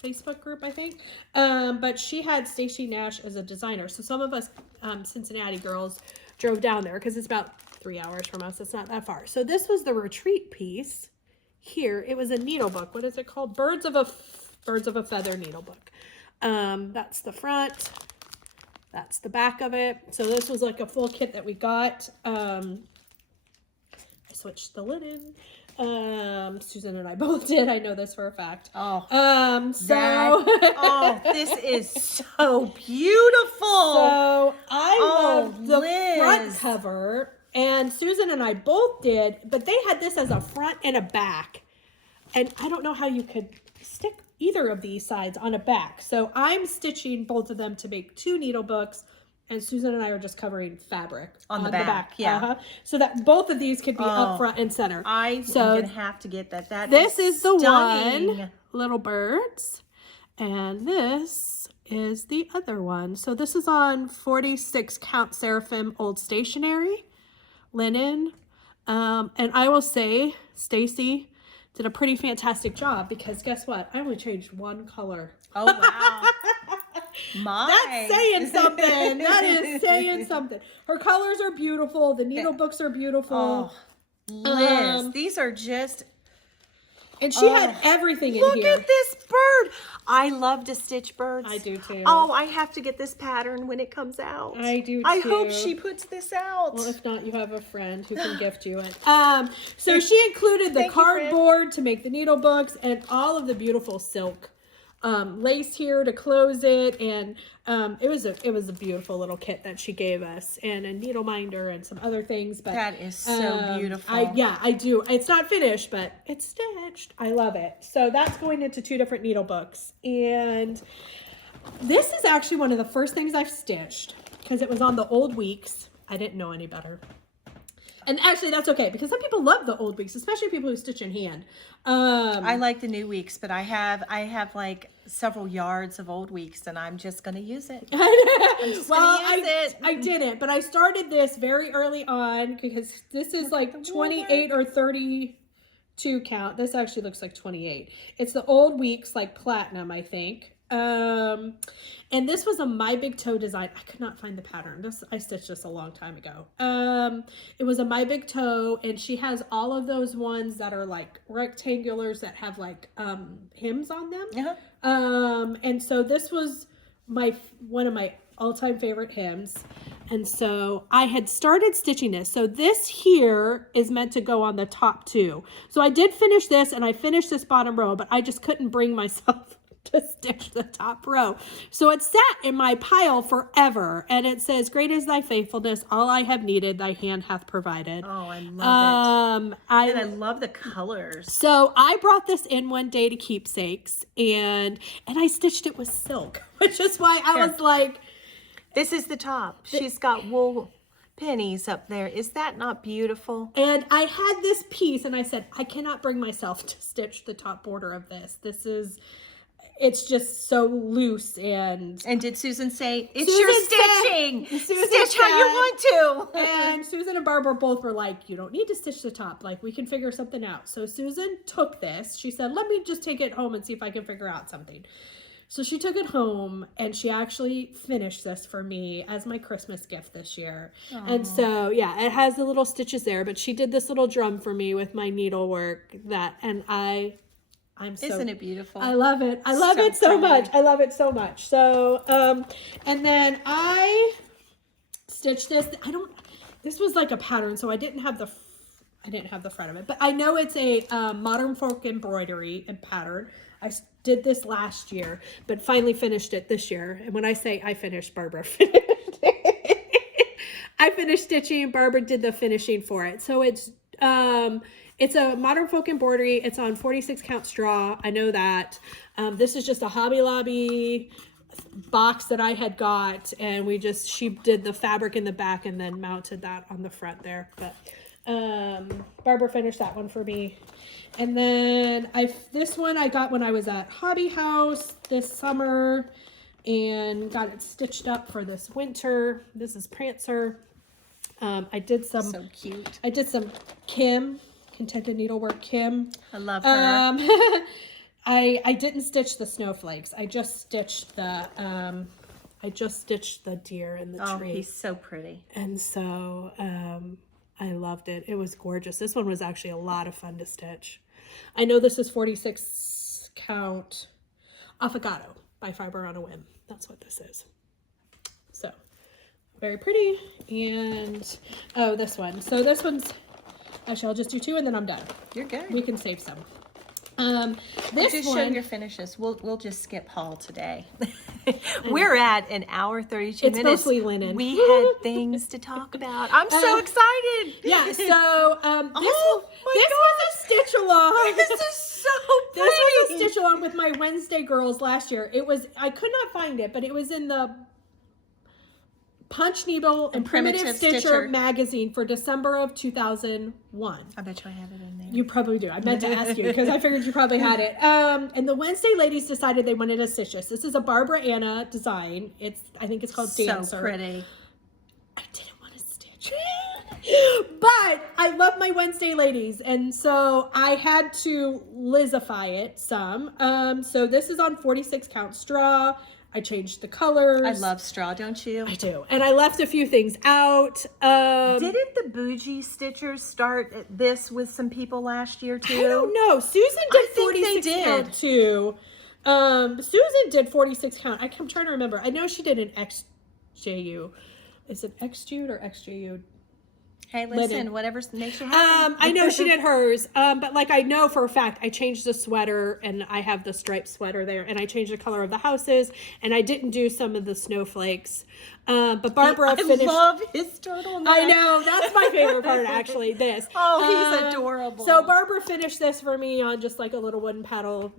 Facebook group, I think. But she had Stacy Nash as a designer. So some of us Cincinnati girls drove down there because it's about 3 hours from us. It's not that far. So this was the retreat piece here. It was a needle book. What is it called? Birds of a Feather needle book. That's the front. That's the back of it. So this was like a full kit that we got. I switched the linen. Susan and I both did. I know this for a fact. This is so beautiful. So I love the front cover, and Susan and I both did, but they had this as a front and a back. And I don't know how you could stick either of these sides on a back. So I'm stitching both of them to make 2 needle books, and Susan and I are just covering fabric on the back. Yeah. So that both of these could be up front and center. I'm going to have to get that. This is the one, Little Birds, and this is the other one. So this is on 46 count Seraphim Old Stationery linen. And I will say, Stacy did a pretty fantastic job because guess what? I only changed one color. Oh, wow. That's saying something. That is saying something. Her colors are beautiful. The needle books are beautiful. Liz, these are just... And she had everything in here. Look at this bird. I love to stitch birds. I do too. Oh, I have to get this pattern when it comes out. I do too. I hope she puts this out. Well, if not, you have a friend who can gift you it. So she included the cardboard to make the needle books and all of the beautiful silk lace here to close it, and it was a beautiful little kit that she gave us, and a needle minder and some other things. But that is so beautiful. I do. It's not finished, but it's stitched. I love it. So that's going into 2 different needle books, and this is actually one of the first things I've stitched because it was on the old weeks. I didn't know any better. And actually, that's okay because some people love the old weeks, especially people who stitch in hand. I like the new weeks, but I have like several yards of old weeks, and I'm just gonna use it. I didn't, but I started this very early on because this is like 28 or 32 count. This actually looks like 28. It's the old weeks, like platinum, I think. And this was a My Big Toe design. I could not find the pattern. I stitched this a long time ago. It was a My Big Toe, and she has all of those ones that are like rectangulars that have like hems on them. Uh-huh. And so this was one of my all-time favorite hems. And so I had started stitching this. So this here is meant to go on the top two. So I did finish this, and I finished this bottom row, but I just couldn't bring myself to stitch the top row. So it sat in my pile forever, and it says, "Great is thy faithfulness, all I have needed thy hand hath provided." Oh, I love it. And I love the colors. So I brought this in one day to keepsakes, and I stitched it with silk, which is why I was like, this is the top. She's got wool pennies up there. Is that not beautiful? And I had this piece, and I said, I cannot bring myself to stitch the top border of this. It's just so loose. And did Susan say, it's Susan your stitching? Stitch how you want to. And Susan and Barbara both were like, you don't need to stitch the top. Like, we can figure something out. So Susan took this. She said, let me just take it home and see if I can figure out something. So she took it home, and she actually finished this for me as my Christmas gift this year. Aww. And so, yeah, it has the little stitches there, but she did this little drum for me with my needlework Isn't it beautiful? I love it. I love it so much. I love it so much. So, and then I stitched this. This was like a pattern, so I didn't have the front of it, but I know it's a modern folk embroidery and pattern. I did this last year, but finally finished it this year. And when I say I finished, Barbara finished it. I finished stitching. Barbara did the finishing for it. So it's a modern folk embroidery. It's on 46 count straw. I know that. This is just a Hobby Lobby box that I had got, and she did the fabric in the back and then mounted that on the front there. But Barbara finished that one for me. And then this one I got when I was at Hobby House this summer and got it stitched up for this winter. This is Prancer. I did some so cute. I did some Contented Needlework Kim. I love her. I didn't stitch the snowflakes. I just stitched the deer and the tree. Oh, he's so pretty. And so I loved it. It was gorgeous. This one was actually a lot of fun to stitch. I know this is 46 count Affogato by Fiber on a Whim. That's what this is. So very pretty. And this one. So this one's actually, I'll just do two and then I'm done. You're good. We can save some. Just show your finishes. We'll just skip haul today. We're at an hour 32 minutes. It's mostly linen. We had things to talk about. I'm so excited. Yeah. So this was a stitch along. This is so pretty. This was a stitch along with my Wednesday girls last year. I could not find it, but it was in the Punch Needle and Primitive Stitcher magazine for December of 2001. I bet you I have it in there. You probably do. I meant to ask you because I figured you probably had it. And the Wednesday ladies decided they wanted to stitch this. This is a Barbara Anna design. I think it's called Dancer. So pretty. I didn't want to stitch but I love my Wednesday ladies, and so I had to Lizify it some. So this is on 46 count straw. I changed the colors. I love straw, don't you? I do. And I left a few things out. Didn't the Bougie Stitchers start this with some people last year too? I don't know. Susan did 46 count too. Susan did 46 count. I'm trying to remember. I know she did an XJU. Is it XJU or XJU? Hey, listen, whatever makes you happy. I know she did hers, but like I know for a fact I changed the sweater, and I have the striped sweater there, and I changed the color of the houses, and I didn't do some of the snowflakes. But Barbara finished. I love his turtleneck. I know, that's my favorite part actually. This. Oh, he's adorable. So Barbara finished this for me on just like a little wooden paddle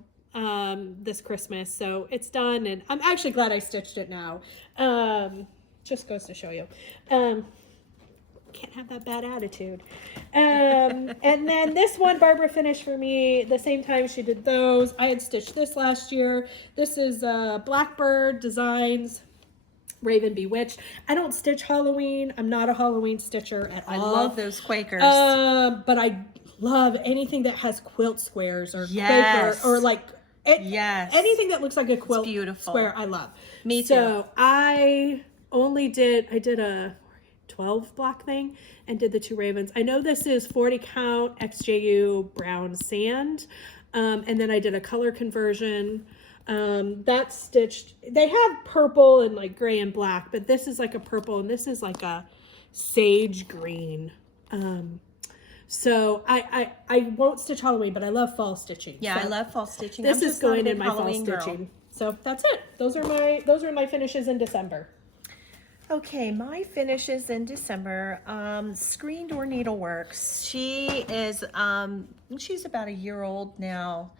this Christmas, so it's done, and I'm actually glad I stitched it now. Just goes to show you. can't have that bad attitude. And then this one, Barbara finished for me the same time she did those. I had stitched this last year. This is Blackbird Designs Raven Bewitched. I don't stitch Halloween. I'm not a Halloween stitcher at all. I love those Quakers. But I love anything that has quilt squares or Yes. Quaker or like Yes. anything that looks like a quilt beautiful. square. I love. Me too. So I did a 12 block thing and did the 2 ravens. I know this is 40 count XJU brown sand. And then I did a color conversion. That's stitched. They have purple and like gray and black, but this is like a purple and this is like a sage green. So I won't stitch Halloween, but I love fall stitching. Yeah, So I love fall stitching. this I'm is just not a going big in my Halloween fall girl. stitching. So that's it. Those are my finishes in December. Okay, my finishes in December. Screen Door Needleworks. She is she's about a year old now,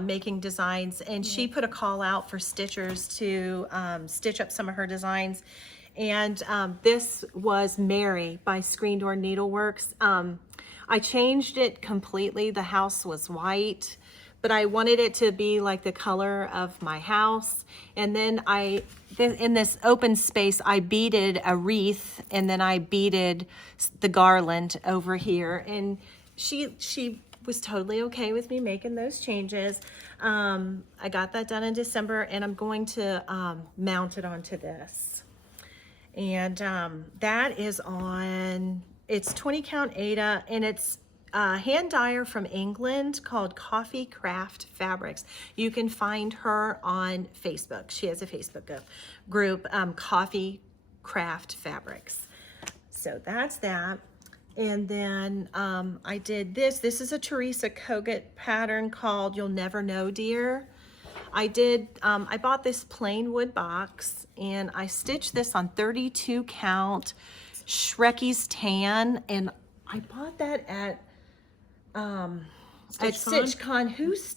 making designs, and she put a call out for stitchers to stitch up some of her designs. And this was Mary by Screen Door Needleworks. I changed it completely. The house was white, but I wanted it to be like the color of my house. And then in this open space, I beaded a wreath, and then I beaded the garland over here. And she was totally okay with me making those changes. I got that done in December, and I'm going to mount it onto this. And that is on, it's 20 count Ada, and it's a hand dyer from England called Coffee Craft Fabrics. You can find her on Facebook. She has a Facebook group, Coffee Craft Fabrics. So that's that. And then I did this. This is a Teresa Kogut pattern called You'll Never Know, Dear. I bought this plain wood box, and I stitched this on 32 count Shrekie's Tan, and I bought that at StitchCon. Who's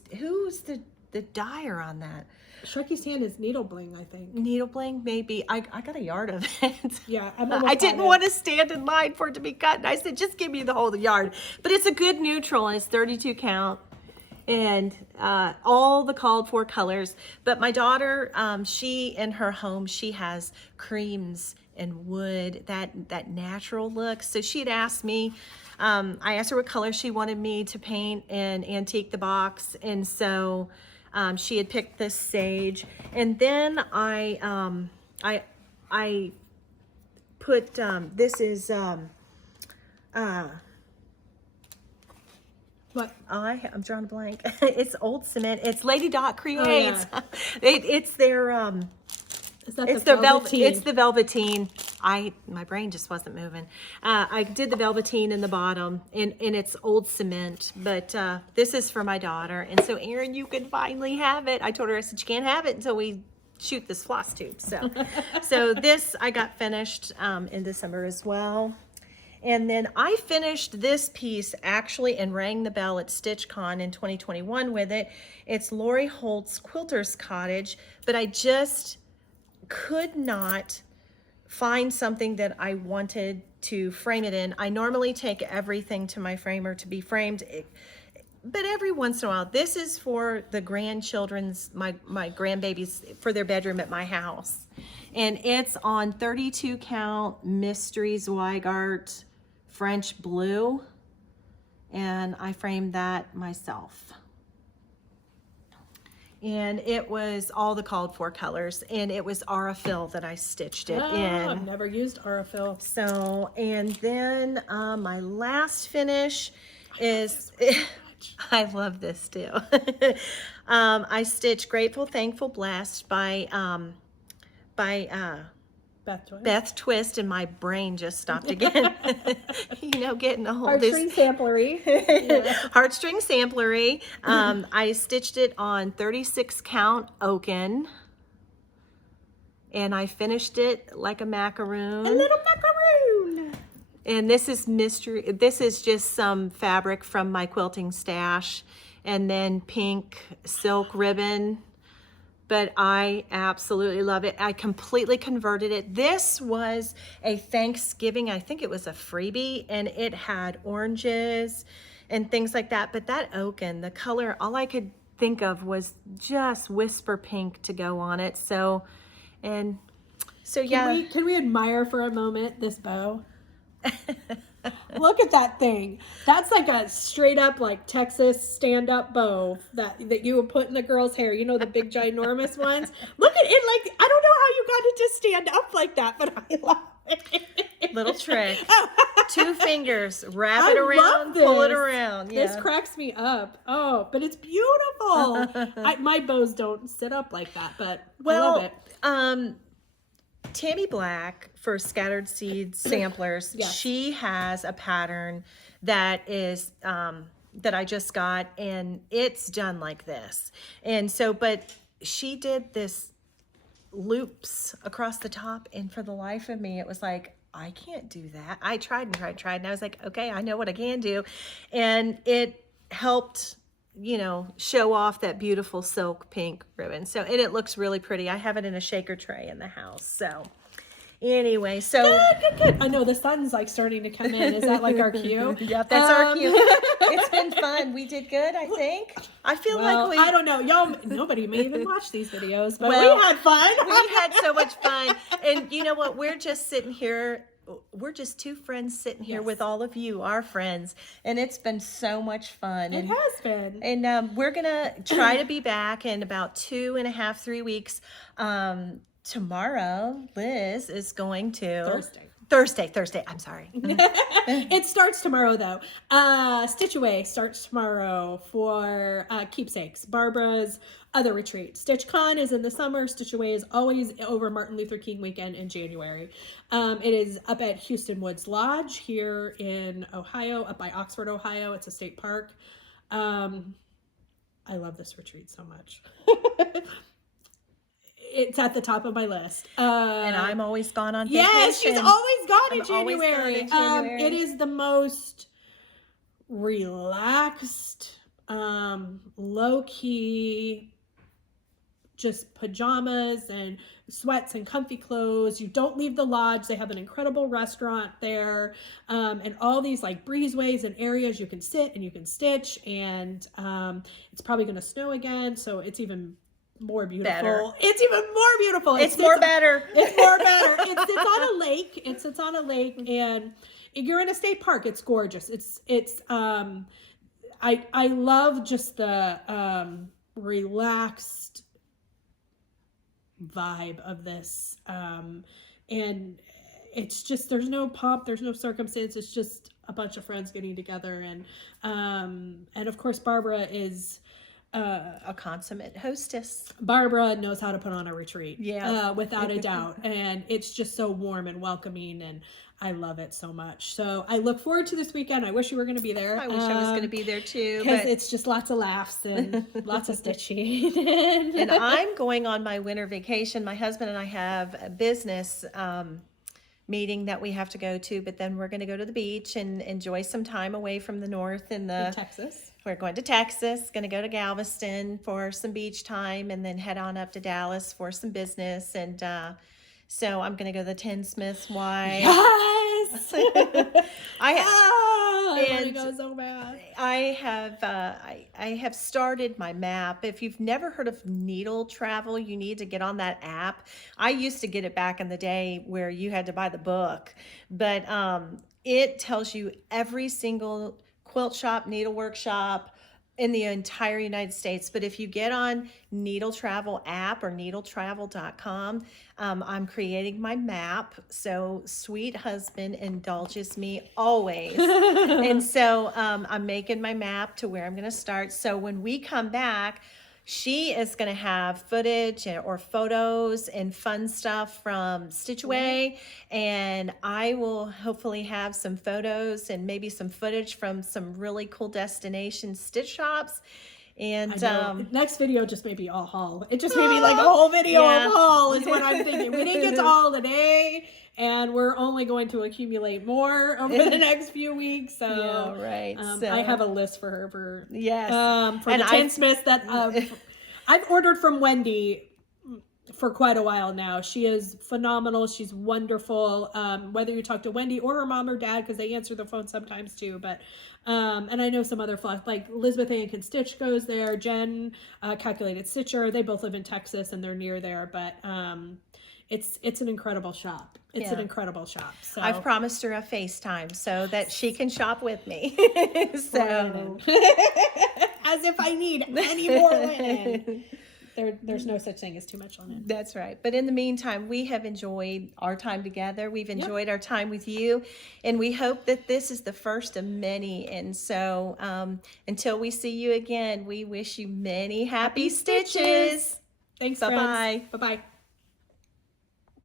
the dyer on that? Shrekie's Tan is needle bling, I think. Needle bling, maybe. I got a yard of it. Yeah, I didn't want to stand in line for it to be cut, and I said, just give me the whole yard. But it's a good neutral, and it's 32 count. And all the called for colors. But my daughter, she in her home, she has creams and wood, that natural look. So she had asked me, I asked her what color she wanted me to paint and antique the box. And so she had picked this sage. And then I put, this is, What? I'm drawing a blank. It's old cement. It's Lady Dot Creates. Oh, It's their Is that it's the the velveteen? It's the velveteen. My brain just wasn't moving. I did the velveteen in the bottom, and it's old cement. But this is for my daughter, and so Erin, you can finally have it. I told her, I said, you can't have it until we shoot this Flosstube. So this I got finished in December as well. And then I finished this piece actually and rang the bell at StitchCon in 2021 with it. It's Lori Holt's Quilter's Cottage, but I just could not find something that I wanted to frame it in. I normally take everything to my framer to be framed, but every once in a while, this is for the grandchildren's, my grandbabies, for their bedroom at my house. And it's on 32 count Mystery Zweigart French blue, and I framed that myself. And it was all the called for colors, and it was Aurifil that I stitched it in. I've never used Aurifil. So, and then my last finish is, I love this too. I stitched Grateful, Thankful, Blessed by Beth Twist, and my brain just stopped again. Getting a hold of Heartstring samplery. Heartstring samplery. I stitched it on 36 count Oaken, and I finished it like a macaroon. A little macaroon. And this is mystery. This is just some fabric from my quilting stash, and then pink silk ribbon but I absolutely love it. I completely converted it. This was a Thanksgiving, I think it was a freebie, and it had oranges and things like that. But that oak and the color, all I could think of was just whisper pink to go on it. So yeah. Can we admire for a moment this bow? Look at that thing. That's like a straight up like Texas stand up bow that you would put in the girl's hair. You know, the big ginormous ones. Look at it. Like, I don't know how you got it to stand up like that, but I love it. Little trick. 2 fingers, wrap it around, pull it around. Yeah. This cracks me up. Oh, but it's beautiful. My bows don't sit up like that, but I love it. Tammy Black for Scattered Seed Samplers, Yes. she has a pattern that is that I just got, and it's done like this. And so, but she did this loops across the top, and for the life of me, it was like, I can't do that. I tried and tried, and I was like, okay, I know what I can do. And it helped, you know, show off that beautiful silk pink ribbon. So, and it looks really pretty. I have it in a shaker tray in the house. So anyway, so Good. I know the sun's like starting to come in. Is that like our cue? yeah, that's our cue. It's been fun. We did good, I think. I feel like I don't know. Y'all, nobody may even watch these videos, but Well, we had fun. we had so much fun. And you know what? We're just sitting here. We're just 2 friends sitting here with all of you, our friends. And it's been so much fun. It has been. And we're going to try to be back in about 2.5, 3 weeks. Tomorrow, Liz is going to... Thursday. I'm sorry. It starts tomorrow, though. Stitch Away starts tomorrow for Keepsakes, Barbara's other retreat. StitchCon is in the summer. Stitch Away is always over Martin Luther King weekend in January. It is up at Houston Woods Lodge here in Ohio, up by Oxford, Ohio. It's a state park. I love this retreat so much. It's at the top of my list. And I'm always gone on vacation. Yes, she's always gone in always January. gone in January. It is the most relaxed, low-key, just pajamas and sweats and comfy clothes. You don't leave the lodge. They have an incredible restaurant there, and all these like breezeways and areas you can sit and you can stitch. And it's probably going to snow again, so it's even more beautiful. Better. It's even more beautiful. It's more better. It's more better. It sits on a lake. It sits on a lake, and you're in a state park. It's gorgeous. I love just the relaxed vibe of this, and it's just, there's no pomp, there's no circumstance. It's just a bunch of friends getting together, and of course Barbara is a consummate hostess. Barbara knows how to put on a retreat. Yeah. Without a doubt. And it's just so warm and welcoming, and I love it so much. So I look forward to this weekend. I wish you were going to be there. I wish I was going to be there too. Because it's just lots of laughs and lots of stitching. And I'm going on my winter vacation. My husband and I have a business meeting that we have to go to, but then we're going to go to the beach and enjoy some time away from the north and In Texas. We're going to Texas, going to go to Galveston for some beach time, and then head on up to Dallas for some business. And so I'm going to go to the Tinsmiths. Why? Yes! I want to go so bad. I have started my map. If you've never heard of Needle Travel, you need to get on that app. I used to get it back in the day where you had to buy the book, but it tells you every single quilt shop, needlework shop in the entire United States. But if you get on Needle Travel app or needletravel.com, I'm creating my map. So sweet husband indulges me always. And so I'm making my map to where I'm going to start. So when we come back, she is going to have footage or photos and fun stuff from Stitch Away, and I will hopefully have some photos and maybe some footage from some really cool destination stitch shops. And next video just may be all haul. It just may be like a whole video of haul is what I'm thinking. We didn't get to haul today, and we're only going to accumulate more over the next few weeks. So yeah, right. So I have a list for her for yes, for the Tinsmiths that I've ordered from Wendy for quite a while now. She is phenomenal. She's wonderful. Whether you talk to Wendy or her mom or dad, because they answer the phone sometimes too. But and I know some other like Elizabeth Ann Stitch goes there. Jen, Calculated Stitcher. They both live in Texas and they're near there. But it's an incredible shop. It's an incredible shop. So I've promised her a FaceTime so that she can shop with me. So as if I need any more linen. There's no such thing as too much linen. That's right. But in the meantime, we have enjoyed our time together. We've enjoyed our time with you. And we hope that this is the first of many. And so until we see you again, we wish you many happy stitches. Thanks, Bye-bye. friends. Bye-bye.